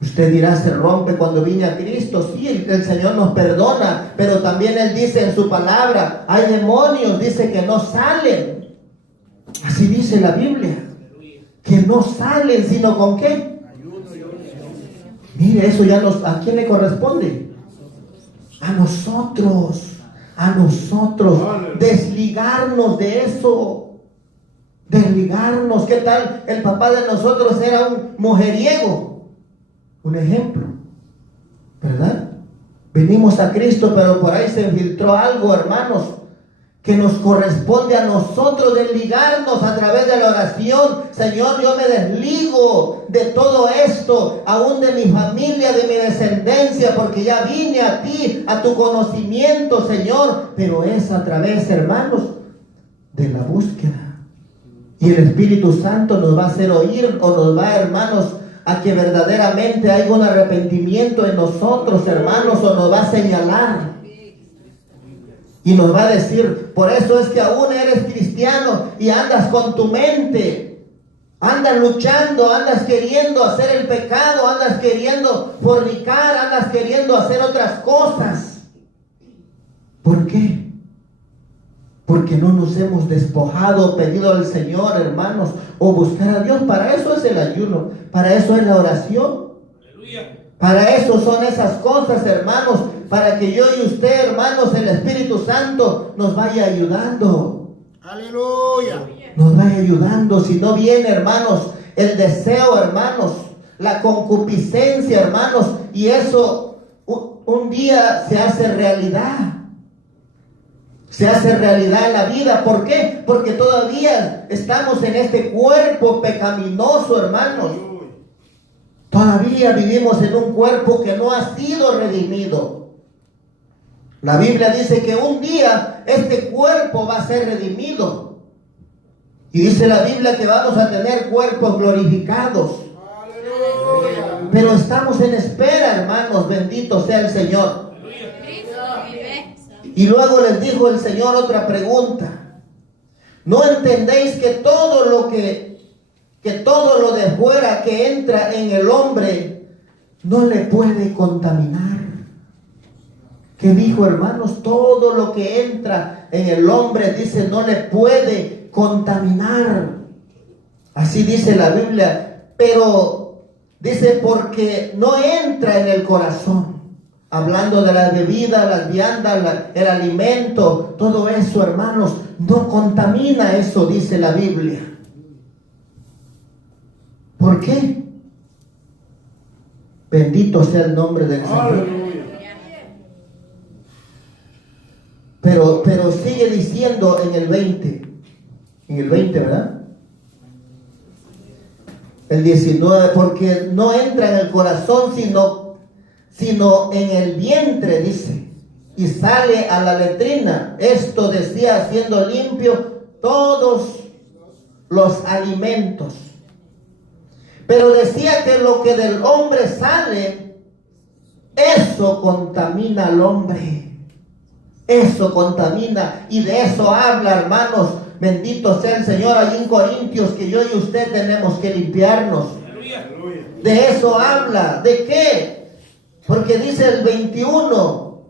Usted dirá, se rompe cuando viene a Cristo. Sí, el Señor nos perdona, pero también Él dice en su palabra, hay demonios, dice que no salen. Así dice la Biblia, que no salen, sino ¿con qué? Mire, eso ya ¿a quién le corresponde? A nosotros. Desligarnos de eso. Desligarnos. ¿Qué tal? El papá de nosotros era un mujeriego. Un ejemplo, ¿verdad? Venimos a Cristo, pero por ahí se infiltró algo, hermanos, que nos corresponde a nosotros desligarnos a través de la oración. Señor, yo me desligo de todo esto, aún de mi familia, de mi descendencia, porque ya vine a ti, a tu conocimiento, Señor. Pero es a través, hermanos, de la búsqueda. Y el Espíritu Santo nos va a hacer oír, o nos va, hermanos, a que verdaderamente haya un arrepentimiento en nosotros, hermanos, o nos va a señalar. Y nos va a decir, por eso es que aún eres cristiano y andas con tu mente. Andas luchando, andas queriendo hacer el pecado, andas queriendo fornicar, andas queriendo hacer otras cosas. ¿Por qué? Porque no nos hemos despojado, pedido al Señor, hermanos, o buscar a Dios. Para eso es el ayuno, para eso es la oración. Aleluya. Para eso son esas cosas, hermanos, para que yo y usted, hermanos, el Espíritu Santo nos vaya ayudando. Aleluya. Nos vaya ayudando. Si no viene, hermanos, el deseo, hermanos, la concupiscencia, hermanos, y eso un día se hace realidad. Se hace realidad en la vida. ¿Por qué? Porque todavía estamos en este cuerpo pecaminoso, hermanos. Todavía vivimos en un cuerpo que no ha sido redimido. La Biblia dice que un día este cuerpo va a ser redimido. Y dice la Biblia que vamos a tener cuerpos glorificados. Aleluya. Pero estamos en espera, hermanos. Bendito sea el Señor. Cristo vive. Y luego les dijo el Señor otra pregunta. ¿No entendéis que todo lo de fuera que entra en el hombre no le puede contaminar? ¿Qué dijo, hermanos? Todo lo que entra en el hombre, dice, no le puede contaminar. Así dice la Biblia. Pero dice, porque no entra en el corazón. Hablando de las bebidas, las viandas, el alimento, todo eso, hermanos, no contamina eso, dice la Biblia. ¿Por qué? Bendito sea el nombre del Señor. Pero sigue diciendo en el 20, ¿verdad? El 19, porque no entra en el corazón, sino en el vientre, dice, y sale a la letrina. Esto decía, haciendo limpio todos los alimentos. Pero decía que lo que del hombre sale, eso contamina al hombre. Eso contamina, y de eso habla, hermanos, bendito sea el Señor, allí en Corintios, que yo y usted tenemos que limpiarnos. Aleluya. De eso habla. ¿De qué? Porque dice el 21,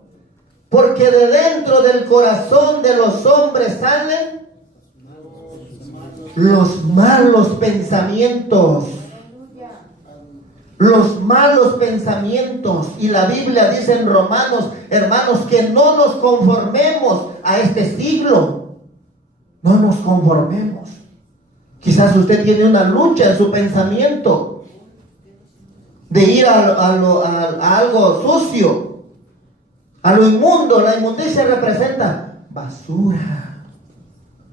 porque de dentro del corazón de los hombres salen los malos pensamientos. Los malos pensamientos. Y la Biblia dice en Romanos, hermanos, que no nos conformemos a este siglo. No nos conformemos. Quizás usted tiene una lucha en su pensamiento de ir a algo sucio, a lo inmundo. La inmundicia representa basura,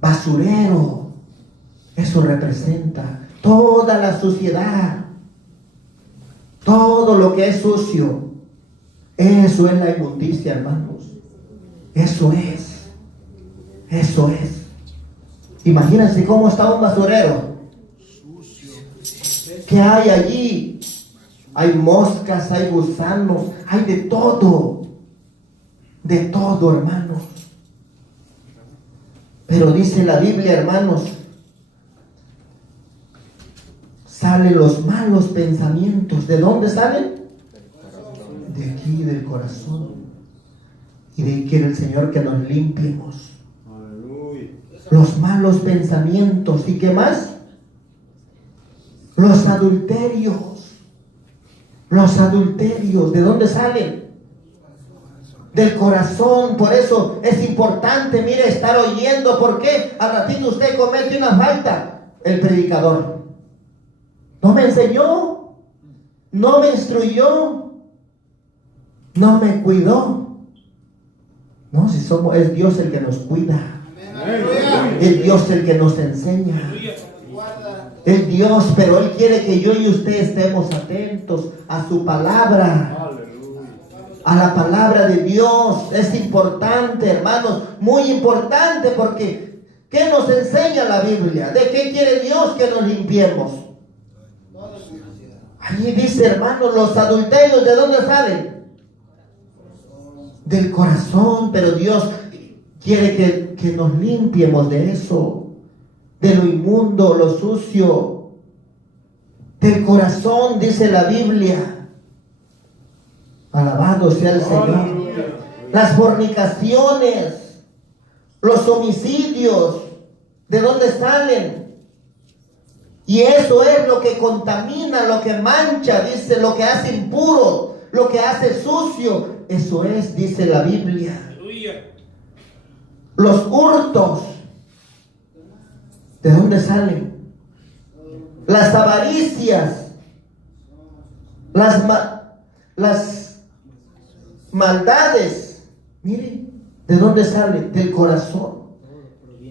basurero. Eso representa toda la suciedad. Todo lo que es sucio, eso es la inmundicia, hermanos. Eso es. Eso es. Imagínense cómo está un basurero. ¿Qué hay allí? Hay moscas, hay gusanos, hay de todo. De todo, hermanos. Pero dice la Biblia, hermanos, salen los malos pensamientos. ¿De dónde salen? De aquí, del corazón. Y de ahí quiere el Señor que nos limpiemos. Los malos pensamientos. ¿Y qué más? Los adulterios. Los adulterios. ¿De dónde salen? Del corazón. Por eso es importante, mire, estar oyendo. ¿Por qué? Al ratito usted comete una falta. El predicador no me enseñó, no me instruyó, no me cuidó. No, si es Dios el que nos cuida. Es Dios el que nos enseña. Es Dios, pero Él quiere que yo y usted estemos atentos a su palabra. A la palabra de Dios. Es importante, hermanos, muy importante, porque ¿qué nos enseña la Biblia? ¿De qué quiere Dios que nos limpiemos? Allí dice, hermanos, los adulterios, ¿de dónde salen? Del corazón. Pero Dios quiere que nos limpiemos de eso, de lo inmundo, lo sucio, del corazón, dice la Biblia. Alabado sea el Señor. Las fornicaciones, los homicidios, ¿de dónde salen? Y eso es lo que contamina, lo que mancha, dice, lo que hace impuro, lo que hace sucio. Eso es, dice la Biblia. Aleluya. Los hurtos, ¿de dónde salen? Las avaricias, las maldades, miren, ¿de dónde sale? Del corazón.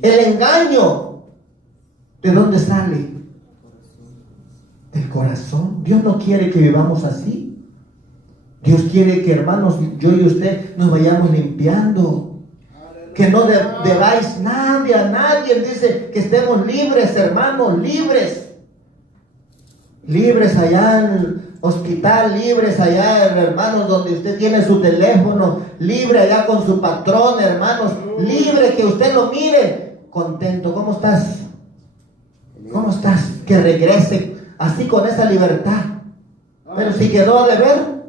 El engaño, ¿de dónde sale? Del corazón. Dios no quiere que vivamos así. Dios quiere que, hermanos, yo y usted nos vayamos limpiando. Que no debáis nadie a nadie. Dice que estemos libres, hermanos, libres. Libres allá en el hospital, libres allá, hermanos, donde usted tiene su teléfono, libre allá con su patrón, hermanos, libre que usted lo mire contento. ¿Cómo estás? ¿Cómo estás? Que regrese así con esa libertad. Pero si quedó a deber,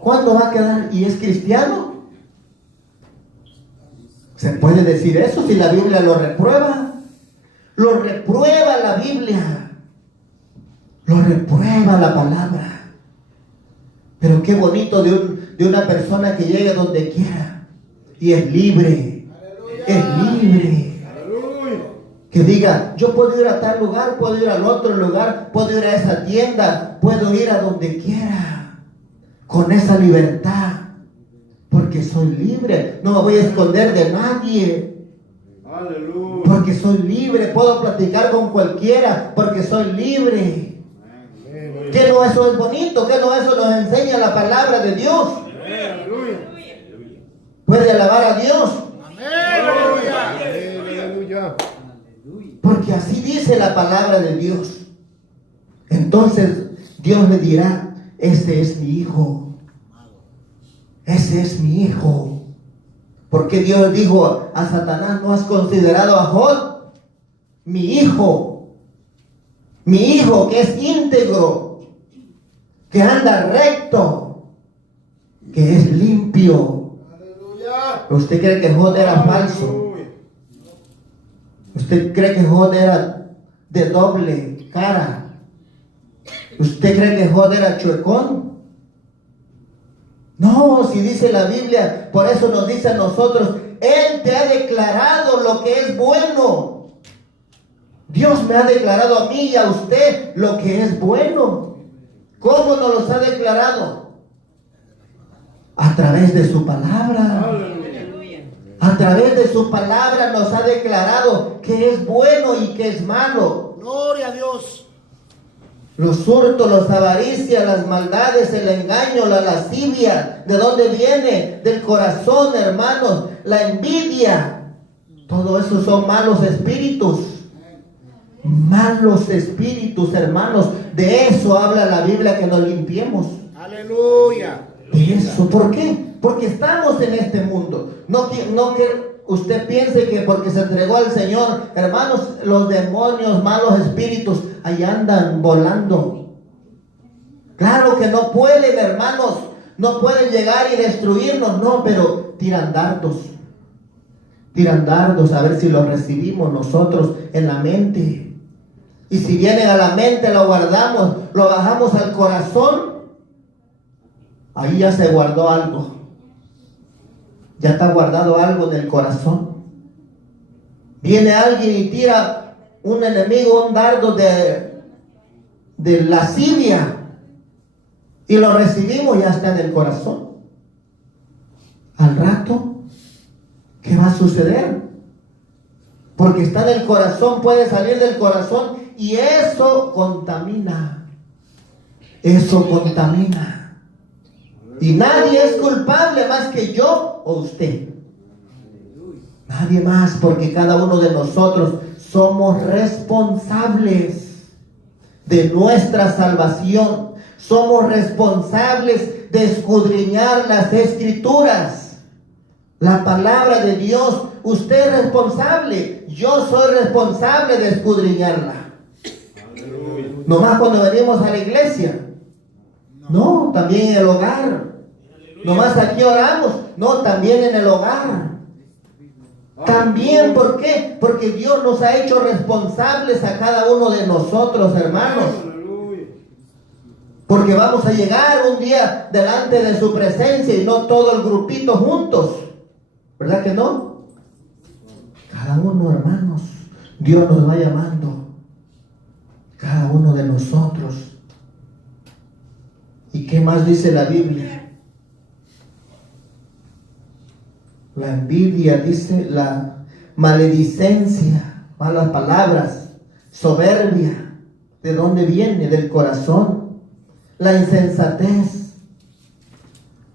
¿cuándo va a quedar? ¿Y es cristiano? ¿Se puede decir eso si la Biblia lo reprueba? Lo reprueba la Biblia. Lo reprueba la palabra. Pero qué bonito de una persona que llegue donde quiera y es libre. Es libre. Que diga, yo puedo ir a tal lugar, puedo ir al otro lugar, puedo ir a esa tienda, puedo ir a donde quiera, con esa libertad, porque soy libre, no me voy a esconder de nadie. Aleluya. Porque soy libre, puedo platicar con cualquiera, porque soy libre. ¿Qué no eso es bonito? ¿Qué no eso nos enseña la palabra de Dios? Aleluya. ¿Puede alabar a Dios? Aleluya. Porque así dice la palabra de Dios. Entonces Dios le dirá, ese es mi hijo. Ese es mi hijo. Porque Dios dijo a Satanás, ¿no has considerado a Job? Mi hijo que es íntegro, que anda recto, que es limpio. Aleluya. ¿Usted cree que Job era falso? ¿Usted cree que Job era de doble cara? ¿Usted cree que Job era chuecón? No, si dice la Biblia, por eso nos dice a nosotros, Él te ha declarado lo que es bueno. Dios me ha declarado a mí y a usted lo que es bueno. ¿Cómo nos los ha declarado? A través de su palabra. A través de su palabra nos ha declarado que es bueno y que es malo. Gloria a Dios. Los hurtos, las avaricias, las maldades, el engaño, la lascivia. ¿De dónde viene? Del corazón, hermanos. La envidia. Todo eso son malos espíritus. Malos espíritus, hermanos. De eso habla la Biblia, que nos limpiemos. Aleluya. De eso. ¿Por qué? Porque estamos en este mundo. No que usted piense que porque se entregó al Señor, hermanos, los demonios, malos espíritus, ahí andan volando. Claro que no pueden, hermanos, no pueden llegar y destruirnos, no, pero tiran dardos. Tiran dardos, a ver si los recibimos nosotros en la mente. Y si vienen a la mente, lo guardamos, lo bajamos al corazón, ahí ya se guardó algo. Ya está guardado algo en el corazón. Viene alguien y tira un enemigo, un dardo de lascivia, y lo recibimos, ya está en el corazón. Al rato, ¿qué va a suceder? Porque está en el corazón, puede salir del corazón, y eso contamina. Eso contamina. Y nadie es culpable más que yo o usted. Nadie más, porque cada uno de nosotros somos responsables de nuestra salvación. Somos responsables de escudriñar las Escrituras, la palabra de Dios. Usted es responsable, yo soy responsable de escudriñarla. Nomás cuando venimos a la iglesia. No, también en el hogar. Nomás aquí oramos. No, también en el hogar. También, ¿por qué? Porque Dios nos ha hecho responsables a cada uno de nosotros, hermanos. Porque vamos a llegar un día delante de su presencia y no todo el grupito juntos. ¿Verdad que no? Cada uno, hermanos. Dios nos va llamando. Cada uno de nosotros. ¿Y qué más dice la Biblia? La envidia, dice, la maledicencia, malas palabras, soberbia. ¿De dónde viene? Del corazón. La insensatez.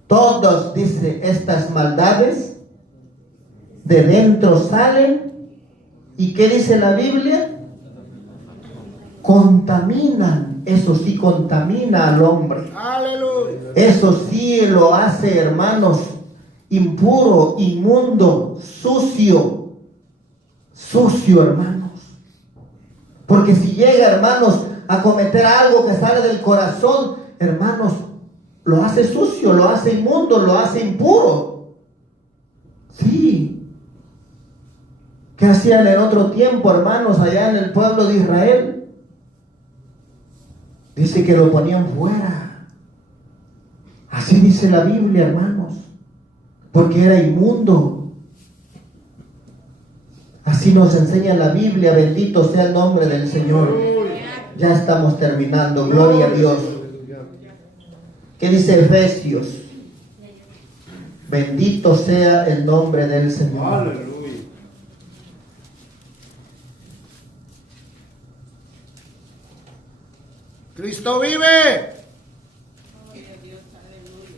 Todos, dice, estas maldades de dentro salen. ¿Y qué dice la Biblia? Contaminan. Eso sí contamina al hombre. Aleluya. Eso sí lo hace, hermanos, impuro, inmundo, sucio. Sucio, hermanos. Porque si llega, hermanos, a cometer algo que sale del corazón, hermanos, lo hace sucio, lo hace inmundo, lo hace impuro. Sí. ¿Qué hacían en otro tiempo, hermanos, allá en el pueblo de Israel? Dice que lo ponían fuera. Así dice la Biblia, hermanos. Porque era inmundo. Así nos enseña la Biblia. Bendito sea el nombre del Señor. Ya estamos terminando. Gloria a Dios. ¿Qué dice Efesios? Bendito sea el nombre del Señor. Aleluya. Cristo vive.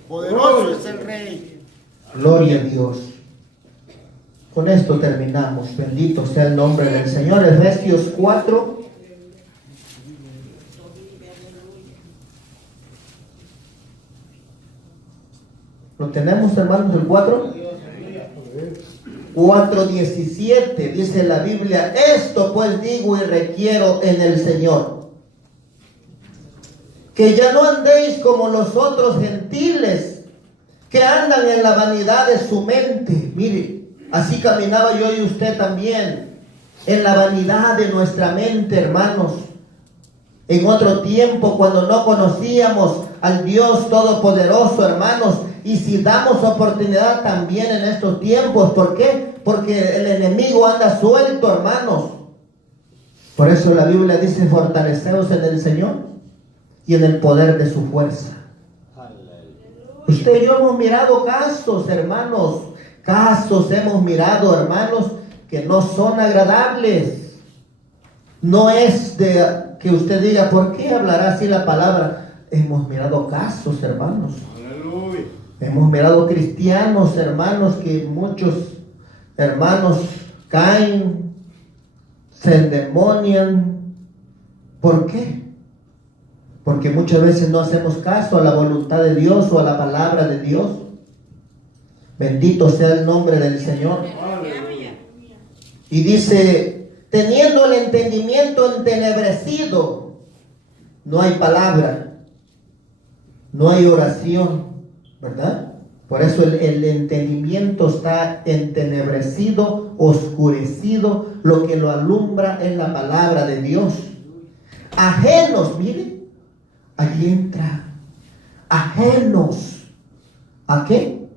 Poderoso es el Rey. Gloria a Dios. Con esto terminamos. Bendito sea el nombre del Señor. Efesios 4. ¿Lo tenemos, hermanos, el 4? 4:17 dice la Biblia: esto pues digo y requiero en el Señor, que ya no andéis como los otros gentiles, que andan en la vanidad de su mente. Mire, así caminaba yo y usted también, en la vanidad de nuestra mente, hermanos. En otro tiempo, cuando no conocíamos al Dios Todopoderoso, hermanos, y si damos oportunidad también en estos tiempos. ¿Por qué? Porque el enemigo anda suelto, hermanos. Por eso la Biblia dice: fortaleceos en el Señor y en el poder de su fuerza. Usted y yo hemos mirado casos, hermanos. Casos hemos mirado, hermanos, que no son agradables. No es de que usted diga: ¿por qué hablará así la palabra? Hemos mirado casos, hermanos. Aleluya. Hemos mirado cristianos, hermanos, que muchos hermanos caen, se endemonian. ¿Por qué? Porque muchas veces no hacemos caso a la voluntad de Dios o a la palabra de Dios. Bendito sea el nombre del Señor. Y dice: teniendo el entendimiento entenebrecido, no hay palabra, no hay oración, ¿verdad? Por eso el entendimiento está entenebrecido, oscurecido. Lo que lo alumbra es la palabra de Dios. Ajenos, miren, allí entra. Ajenos. ¿A qué?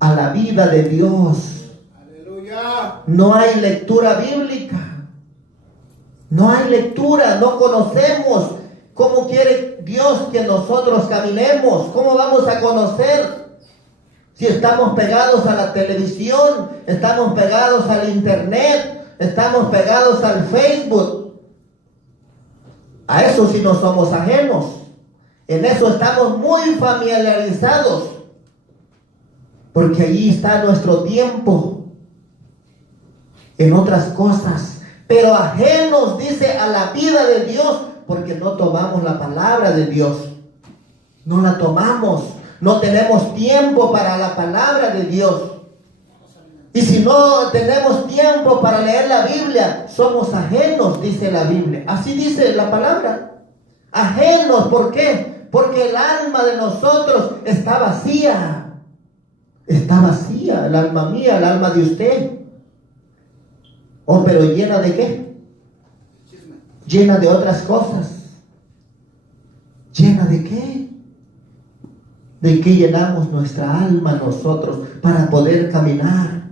A la vida de Dios. Aleluya. No hay lectura bíblica. No hay lectura, no conocemos. ¿Cómo quiere Dios que nosotros caminemos? ¿Cómo vamos a conocer? Si estamos pegados a la televisión, estamos pegados al internet, estamos pegados al Facebook. A eso sí no somos ajenos. En eso estamos muy familiarizados. Porque allí está nuestro tiempo. En otras cosas. Pero ajenos, dice, a la vida de Dios. Porque no tomamos la palabra de Dios. No la tomamos. No tenemos tiempo para la palabra de Dios. Y si no tenemos tiempo para leer la Biblia, somos ajenos, dice la Biblia. Así dice la palabra. Ajenos, ¿por qué? Porque el alma de nosotros está vacía. Está vacía, el alma mía, el alma de usted. Oh, pero llena de qué? Llena de otras cosas. ¿Llena de qué? ¿De qué llenamos nuestra alma nosotros para poder caminar?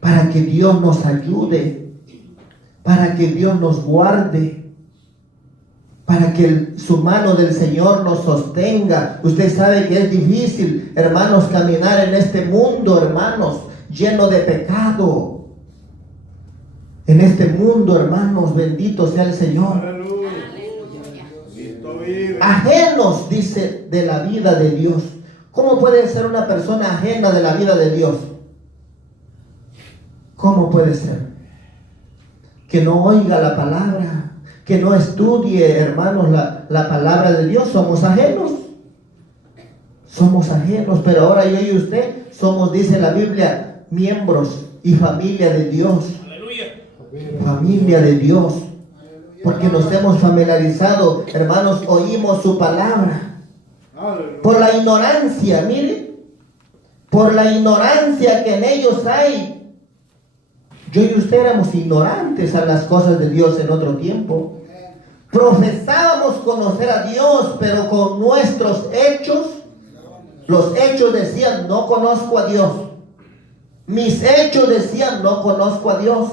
Para que Dios nos ayude, para que Dios nos guarde, para que su mano del Señor nos sostenga. Usted sabe que es difícil, hermanos, caminar en este mundo, hermanos, lleno de pecado. En este mundo, hermanos, bendito sea el Señor. Aleluya. Ajenos, dice, de la vida de Dios. ¿Cómo puede ser una persona ajena de la vida de Dios? ¿Cómo puede ser? Que no oiga la palabra, que no estudie, hermanos, la palabra de Dios. Somos ajenos. Somos ajenos, pero ahora yo y usted somos, dice la Biblia, miembros y familia de Dios. Familia de Dios. Porque nos hemos familiarizado, hermanos, oímos su palabra. Por la ignorancia, miren, por la ignorancia que en ellos hay. Yo y usted éramos ignorantes a las cosas de Dios en otro tiempo. Profesábamos conocer a Dios, pero con nuestros hechos, los hechos decían: no conozco a Dios. Mis hechos decían: no conozco a Dios.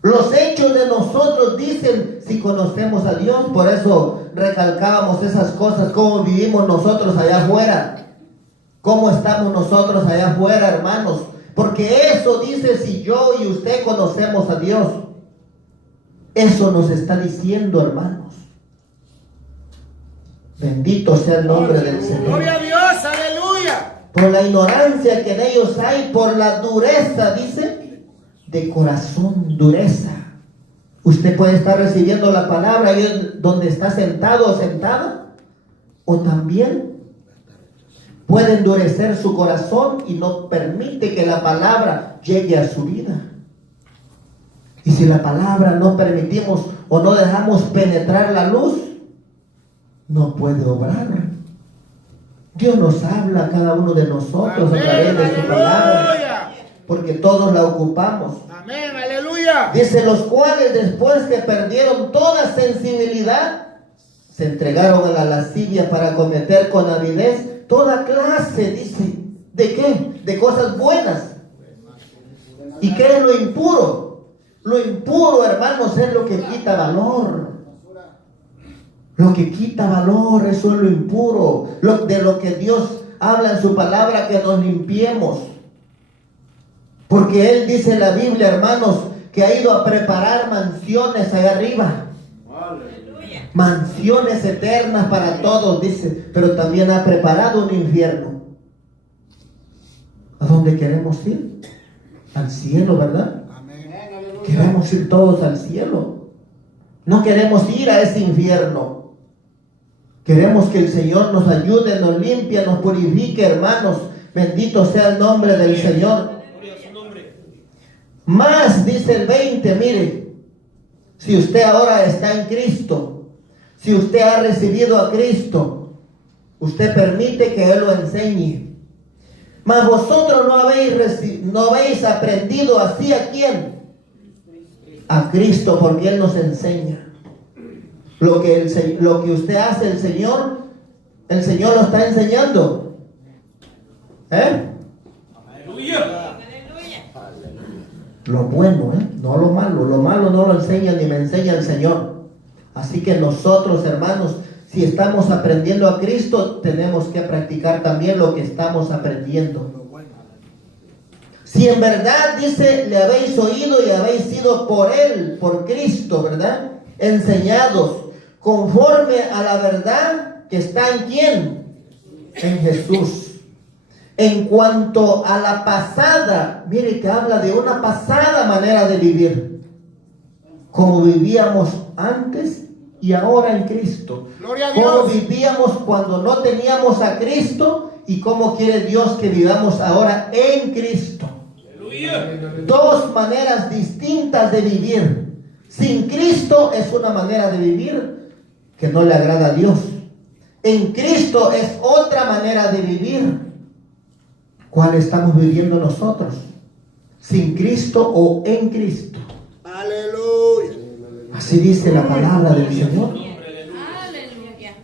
Los hechos de nosotros dicen si conocemos a Dios. Por eso recalcábamos esas cosas, cómo vivimos nosotros allá afuera, cómo estamos nosotros allá afuera, hermanos. Porque eso dice si yo y usted conocemos a Dios. Eso nos está diciendo, hermanos. Bendito sea el nombre del Señor. Gloria a Dios, aleluya. Por la ignorancia que en ellos hay, por la dureza, dice, de corazón, dureza. Usted puede estar recibiendo la palabra ahí donde está sentado o sentada, o también puede endurecer su corazón y no permite que la palabra llegue a su vida. Y si la palabra no permitimos o no dejamos penetrar la luz, no puede obrar. Dios nos habla a cada uno de nosotros a través de su palabra, porque todos la ocupamos. Amén, aleluya. Dice, los cuales después que perdieron toda sensibilidad, se entregaron a la lascivia para cometer con avidez toda clase, dice, ¿de qué? De cosas buenas. ¿Y qué es lo impuro? Lo impuro, hermanos, es lo que quita valor. Lo que quita valor, eso es lo impuro. De lo que Dios habla en su palabra, que nos limpiemos. Porque Él dice en la Biblia, hermanos, que ha ido a preparar mansiones allá arriba. Mansiones eternas para todos, dice. Pero también ha preparado un infierno. ¿A dónde queremos ir? Al cielo, ¿verdad? Queremos ir todos al cielo. No queremos ir a ese infierno. Queremos que el Señor nos ayude, nos limpie, nos purifique, hermanos. Bendito sea el nombre del Señor. Más, dice el 20, mire, si usted ahora está en Cristo, si usted ha recibido a Cristo, usted permite que Él lo enseñe. Mas vosotros no habéis aprendido así a quién. A Cristo, porque Él nos enseña. Lo que usted hace, el Señor lo está enseñando. Aleluya. Lo bueno, no lo malo. Lo malo no lo enseña ni me enseña el Señor. Así que nosotros, hermanos, si estamos aprendiendo a Cristo, tenemos que practicar también lo que estamos aprendiendo. Si en verdad, dice, le habéis oído y habéis sido por Él, por Cristo, ¿verdad? Enseñados conforme a la verdad que está en ¿quién? En Jesús. En cuanto a la pasada, mire que habla de una pasada manera de vivir. Como vivíamos antes y ahora en Cristo. Gloria a Como Dios. vivíamos cuando no teníamos a Cristo y cómo quiere Dios que vivamos ahora en Cristo. Dos maneras distintas de vivir. Sin Cristo es una manera de vivir que no le agrada a Dios. En Cristo es otra manera de vivir. ¿Cuál estamos viviendo nosotros? ¿Sin Cristo o en Cristo? Aleluya. Así dice la palabra del Señor. Aleluya.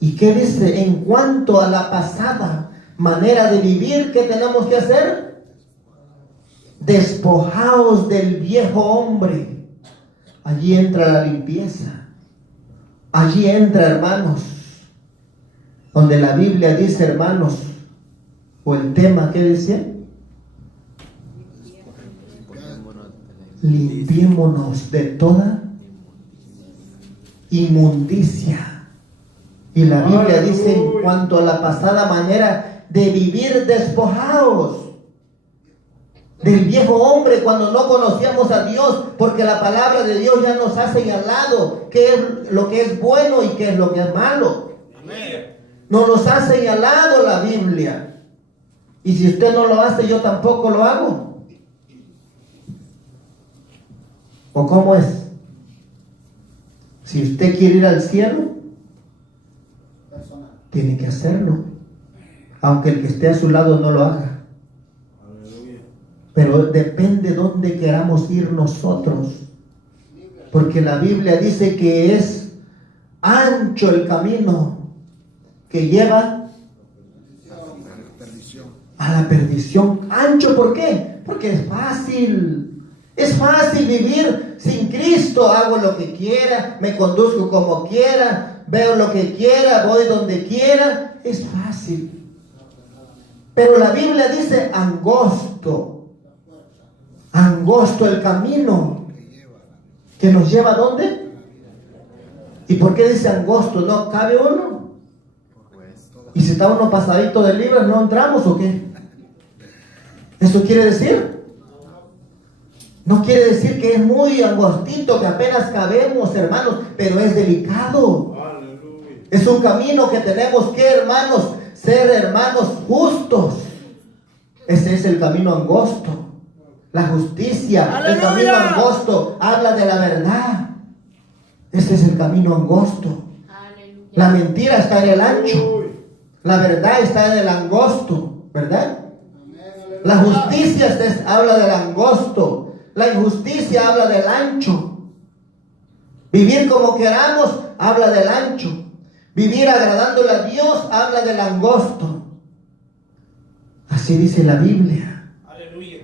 ¿Y qué dice? En cuanto a la pasada manera de vivir, ¿qué tenemos que hacer? Despojaos del viejo hombre. Allí entra la limpieza. Allí entra, hermanos, donde la Biblia dice, hermanos, o el tema que decía, limpiémonos de toda inmundicia. Y la Biblia dice, en cuanto a la pasada manera de vivir, despojaos del viejo hombre cuando no conocíamos a Dios, porque la palabra de Dios ya nos ha señalado qué es lo que es bueno y qué es lo que es malo. Nos ha señalado la Biblia. Y si usted no lo hace, yo tampoco lo hago. ¿O cómo es? Si usted quiere ir al cielo, tiene que hacerlo, aunque el que esté a su lado no lo haga. Pero depende dónde queramos ir nosotros, porque la Biblia dice que es ancho el camino que lleva a la perdición. Ancho, ¿por qué? Porque es fácil vivir sin Cristo. Hago lo que quiera, me conduzco como quiera, veo lo que quiera, voy donde quiera. Es fácil. Pero la Biblia dice angosto el camino que nos lleva ¿a dónde? ¿Y por qué dice angosto? ¿No cabe uno? ¿Y si está uno pasadito de libras, no entramos o qué? ¿Eso quiere decir? No quiere decir que es muy angostito, que apenas cabemos, hermanos, pero es delicado. Es un camino que tenemos que, hermanos, ser, hermanos, justos. Ese es el camino angosto. La justicia, ¡Aleluya! el camino angosto, habla de la verdad. Ese es el camino angosto. Aleluya. La mentira está en el ancho. La verdad está en el angosto, ¿verdad? La justicia habla del angosto. La injusticia habla del ancho. Vivir como queramos habla del ancho. Vivir agradándole a Dios habla del angosto. Así dice la Biblia. Aleluya.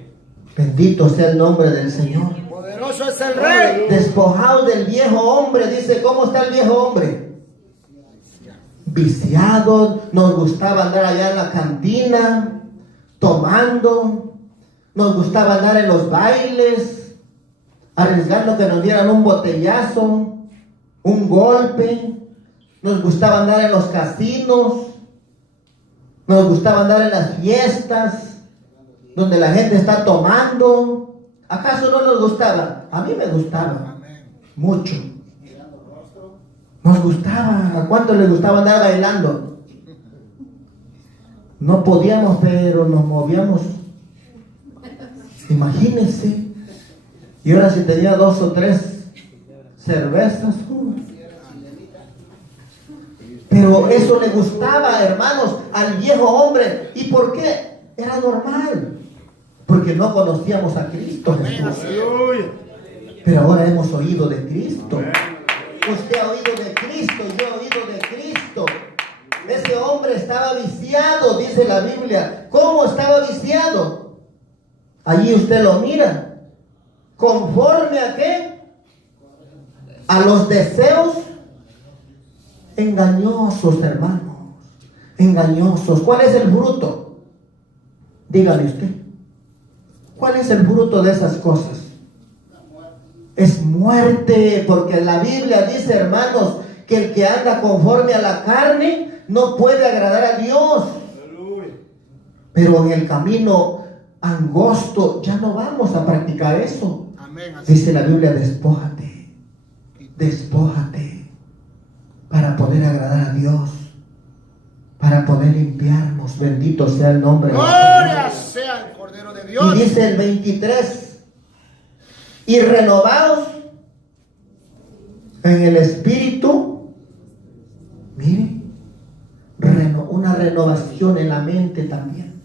Bendito sea el nombre del Señor. Poderoso es el Rey. Despojados del viejo hombre, dice, ¿cómo está el viejo hombre? Viciado, nos gustaba andar allá en la cantina, tomando, nos gustaba andar en los bailes, arriesgando que nos dieran un botellazo, un golpe, nos gustaba andar en los casinos, nos gustaba andar en las fiestas, donde la gente está tomando. ¿Acaso no nos gustaba? A mí me gustaba mucho. Nos gustaba. ¿A cuánto les gustaba andar bailando? No podíamos, pero nos movíamos. Imagínense. Y ahora si tenía 2 o 3 cervezas. Pero eso le gustaba, hermanos, al viejo hombre. ¿Y por qué? Era normal. Porque no conocíamos a Cristo Jesús. Pero ahora hemos oído de Cristo. Usted ha oído de Cristo, yo he oído de Cristo. Ese hombre estaba viciado, dice la Biblia. ¿Cómo estaba viciado? Allí usted lo mira. ¿Conforme a qué? A los deseos engañosos, hermanos. Engañosos. ¿Cuál es el fruto? Dígame usted. ¿Cuál es el fruto de esas cosas? Es muerte, porque la Biblia dice, hermanos, que el que anda conforme a la carne no puede agradar a Dios. Pero en el camino angosto ya no vamos a practicar eso. Dice la Biblia, despójate, despójate, para poder agradar a Dios, para poder limpiarnos. Bendito sea el nombre de Dios. Gloria sea el Cordero de Dios. Y dice el 23, y renovados en el espíritu. Mire, una renovación en la mente también.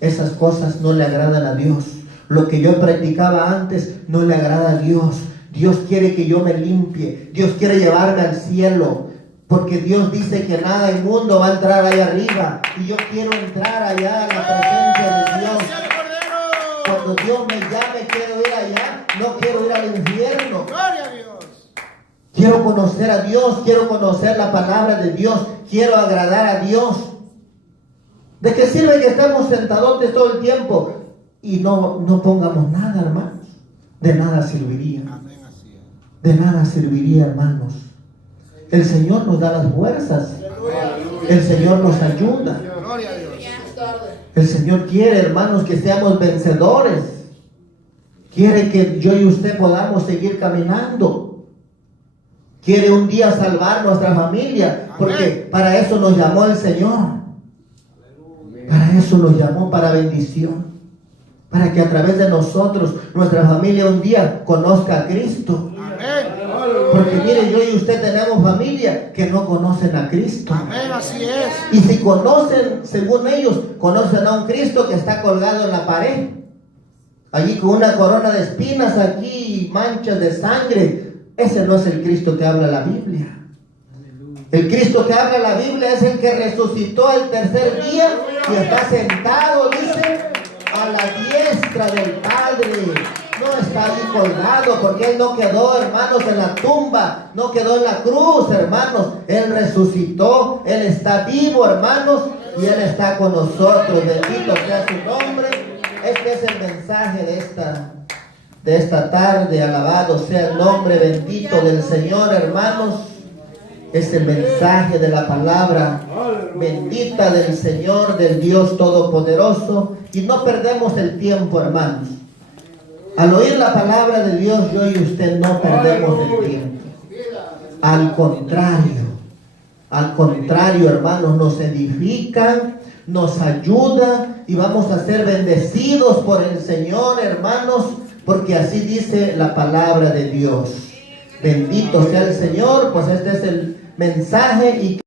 Esas cosas no le agradan a Dios. Lo que yo practicaba antes no le agrada a Dios. Dios quiere que yo me limpie. Dios quiere llevarme al cielo. Porque Dios dice que nada inmundo va a entrar allá arriba. Y yo quiero entrar allá a la presencia de Dios. Cuando Dios me llame, quiero ir allá. No quiero ir al infierno. Gloria a Dios. Quiero conocer a Dios. Quiero conocer la palabra de Dios. Quiero agradar a Dios. ¿De qué sirve que estemos sentadotes todo el tiempo y no pongamos nada, hermanos? De nada serviría. De nada serviría, hermanos. El Señor nos da las fuerzas. El Señor nos ayuda. Gloria a Dios. El Señor quiere, hermanos, que seamos vencedores. Quiere que yo y usted podamos seguir caminando. Quiere un día salvar nuestra familia, porque para eso nos llamó el Señor. Para eso nos llamó, para bendición. Para que a través de nosotros, nuestra familia un día conozca a Cristo. Porque mire, yo y usted tenemos familia que no conocen a Cristo. Amén, así es. Y si conocen, según ellos, conocen a un Cristo que está colgado en la pared. Allí con una corona de espinas aquí y manchas de sangre. Ese no es el Cristo que habla la Biblia. El Cristo que habla la Biblia es el que resucitó el tercer día y está sentado, dice, a la diestra del Padre. No está ahí colgado, porque Él no quedó, hermanos, en la tumba, no quedó en la cruz, hermanos. Él resucitó, Él está vivo, hermanos, y Él está con nosotros. Bendito sea su nombre. Este es el mensaje de esta tarde. Alabado sea el nombre bendito del Señor, hermanos. Es el mensaje de la palabra bendita del Señor, del Dios Todopoderoso. Y no perdemos el tiempo, hermanos. Al oír la palabra de Dios, yo y usted no perdemos el tiempo. Al contrario, Al contrario, hermanos, nos edifica, nos ayuda y vamos a ser bendecidos por el Señor, hermanos, porque así dice la palabra de Dios. Bendito sea el Señor, pues este es el mensaje y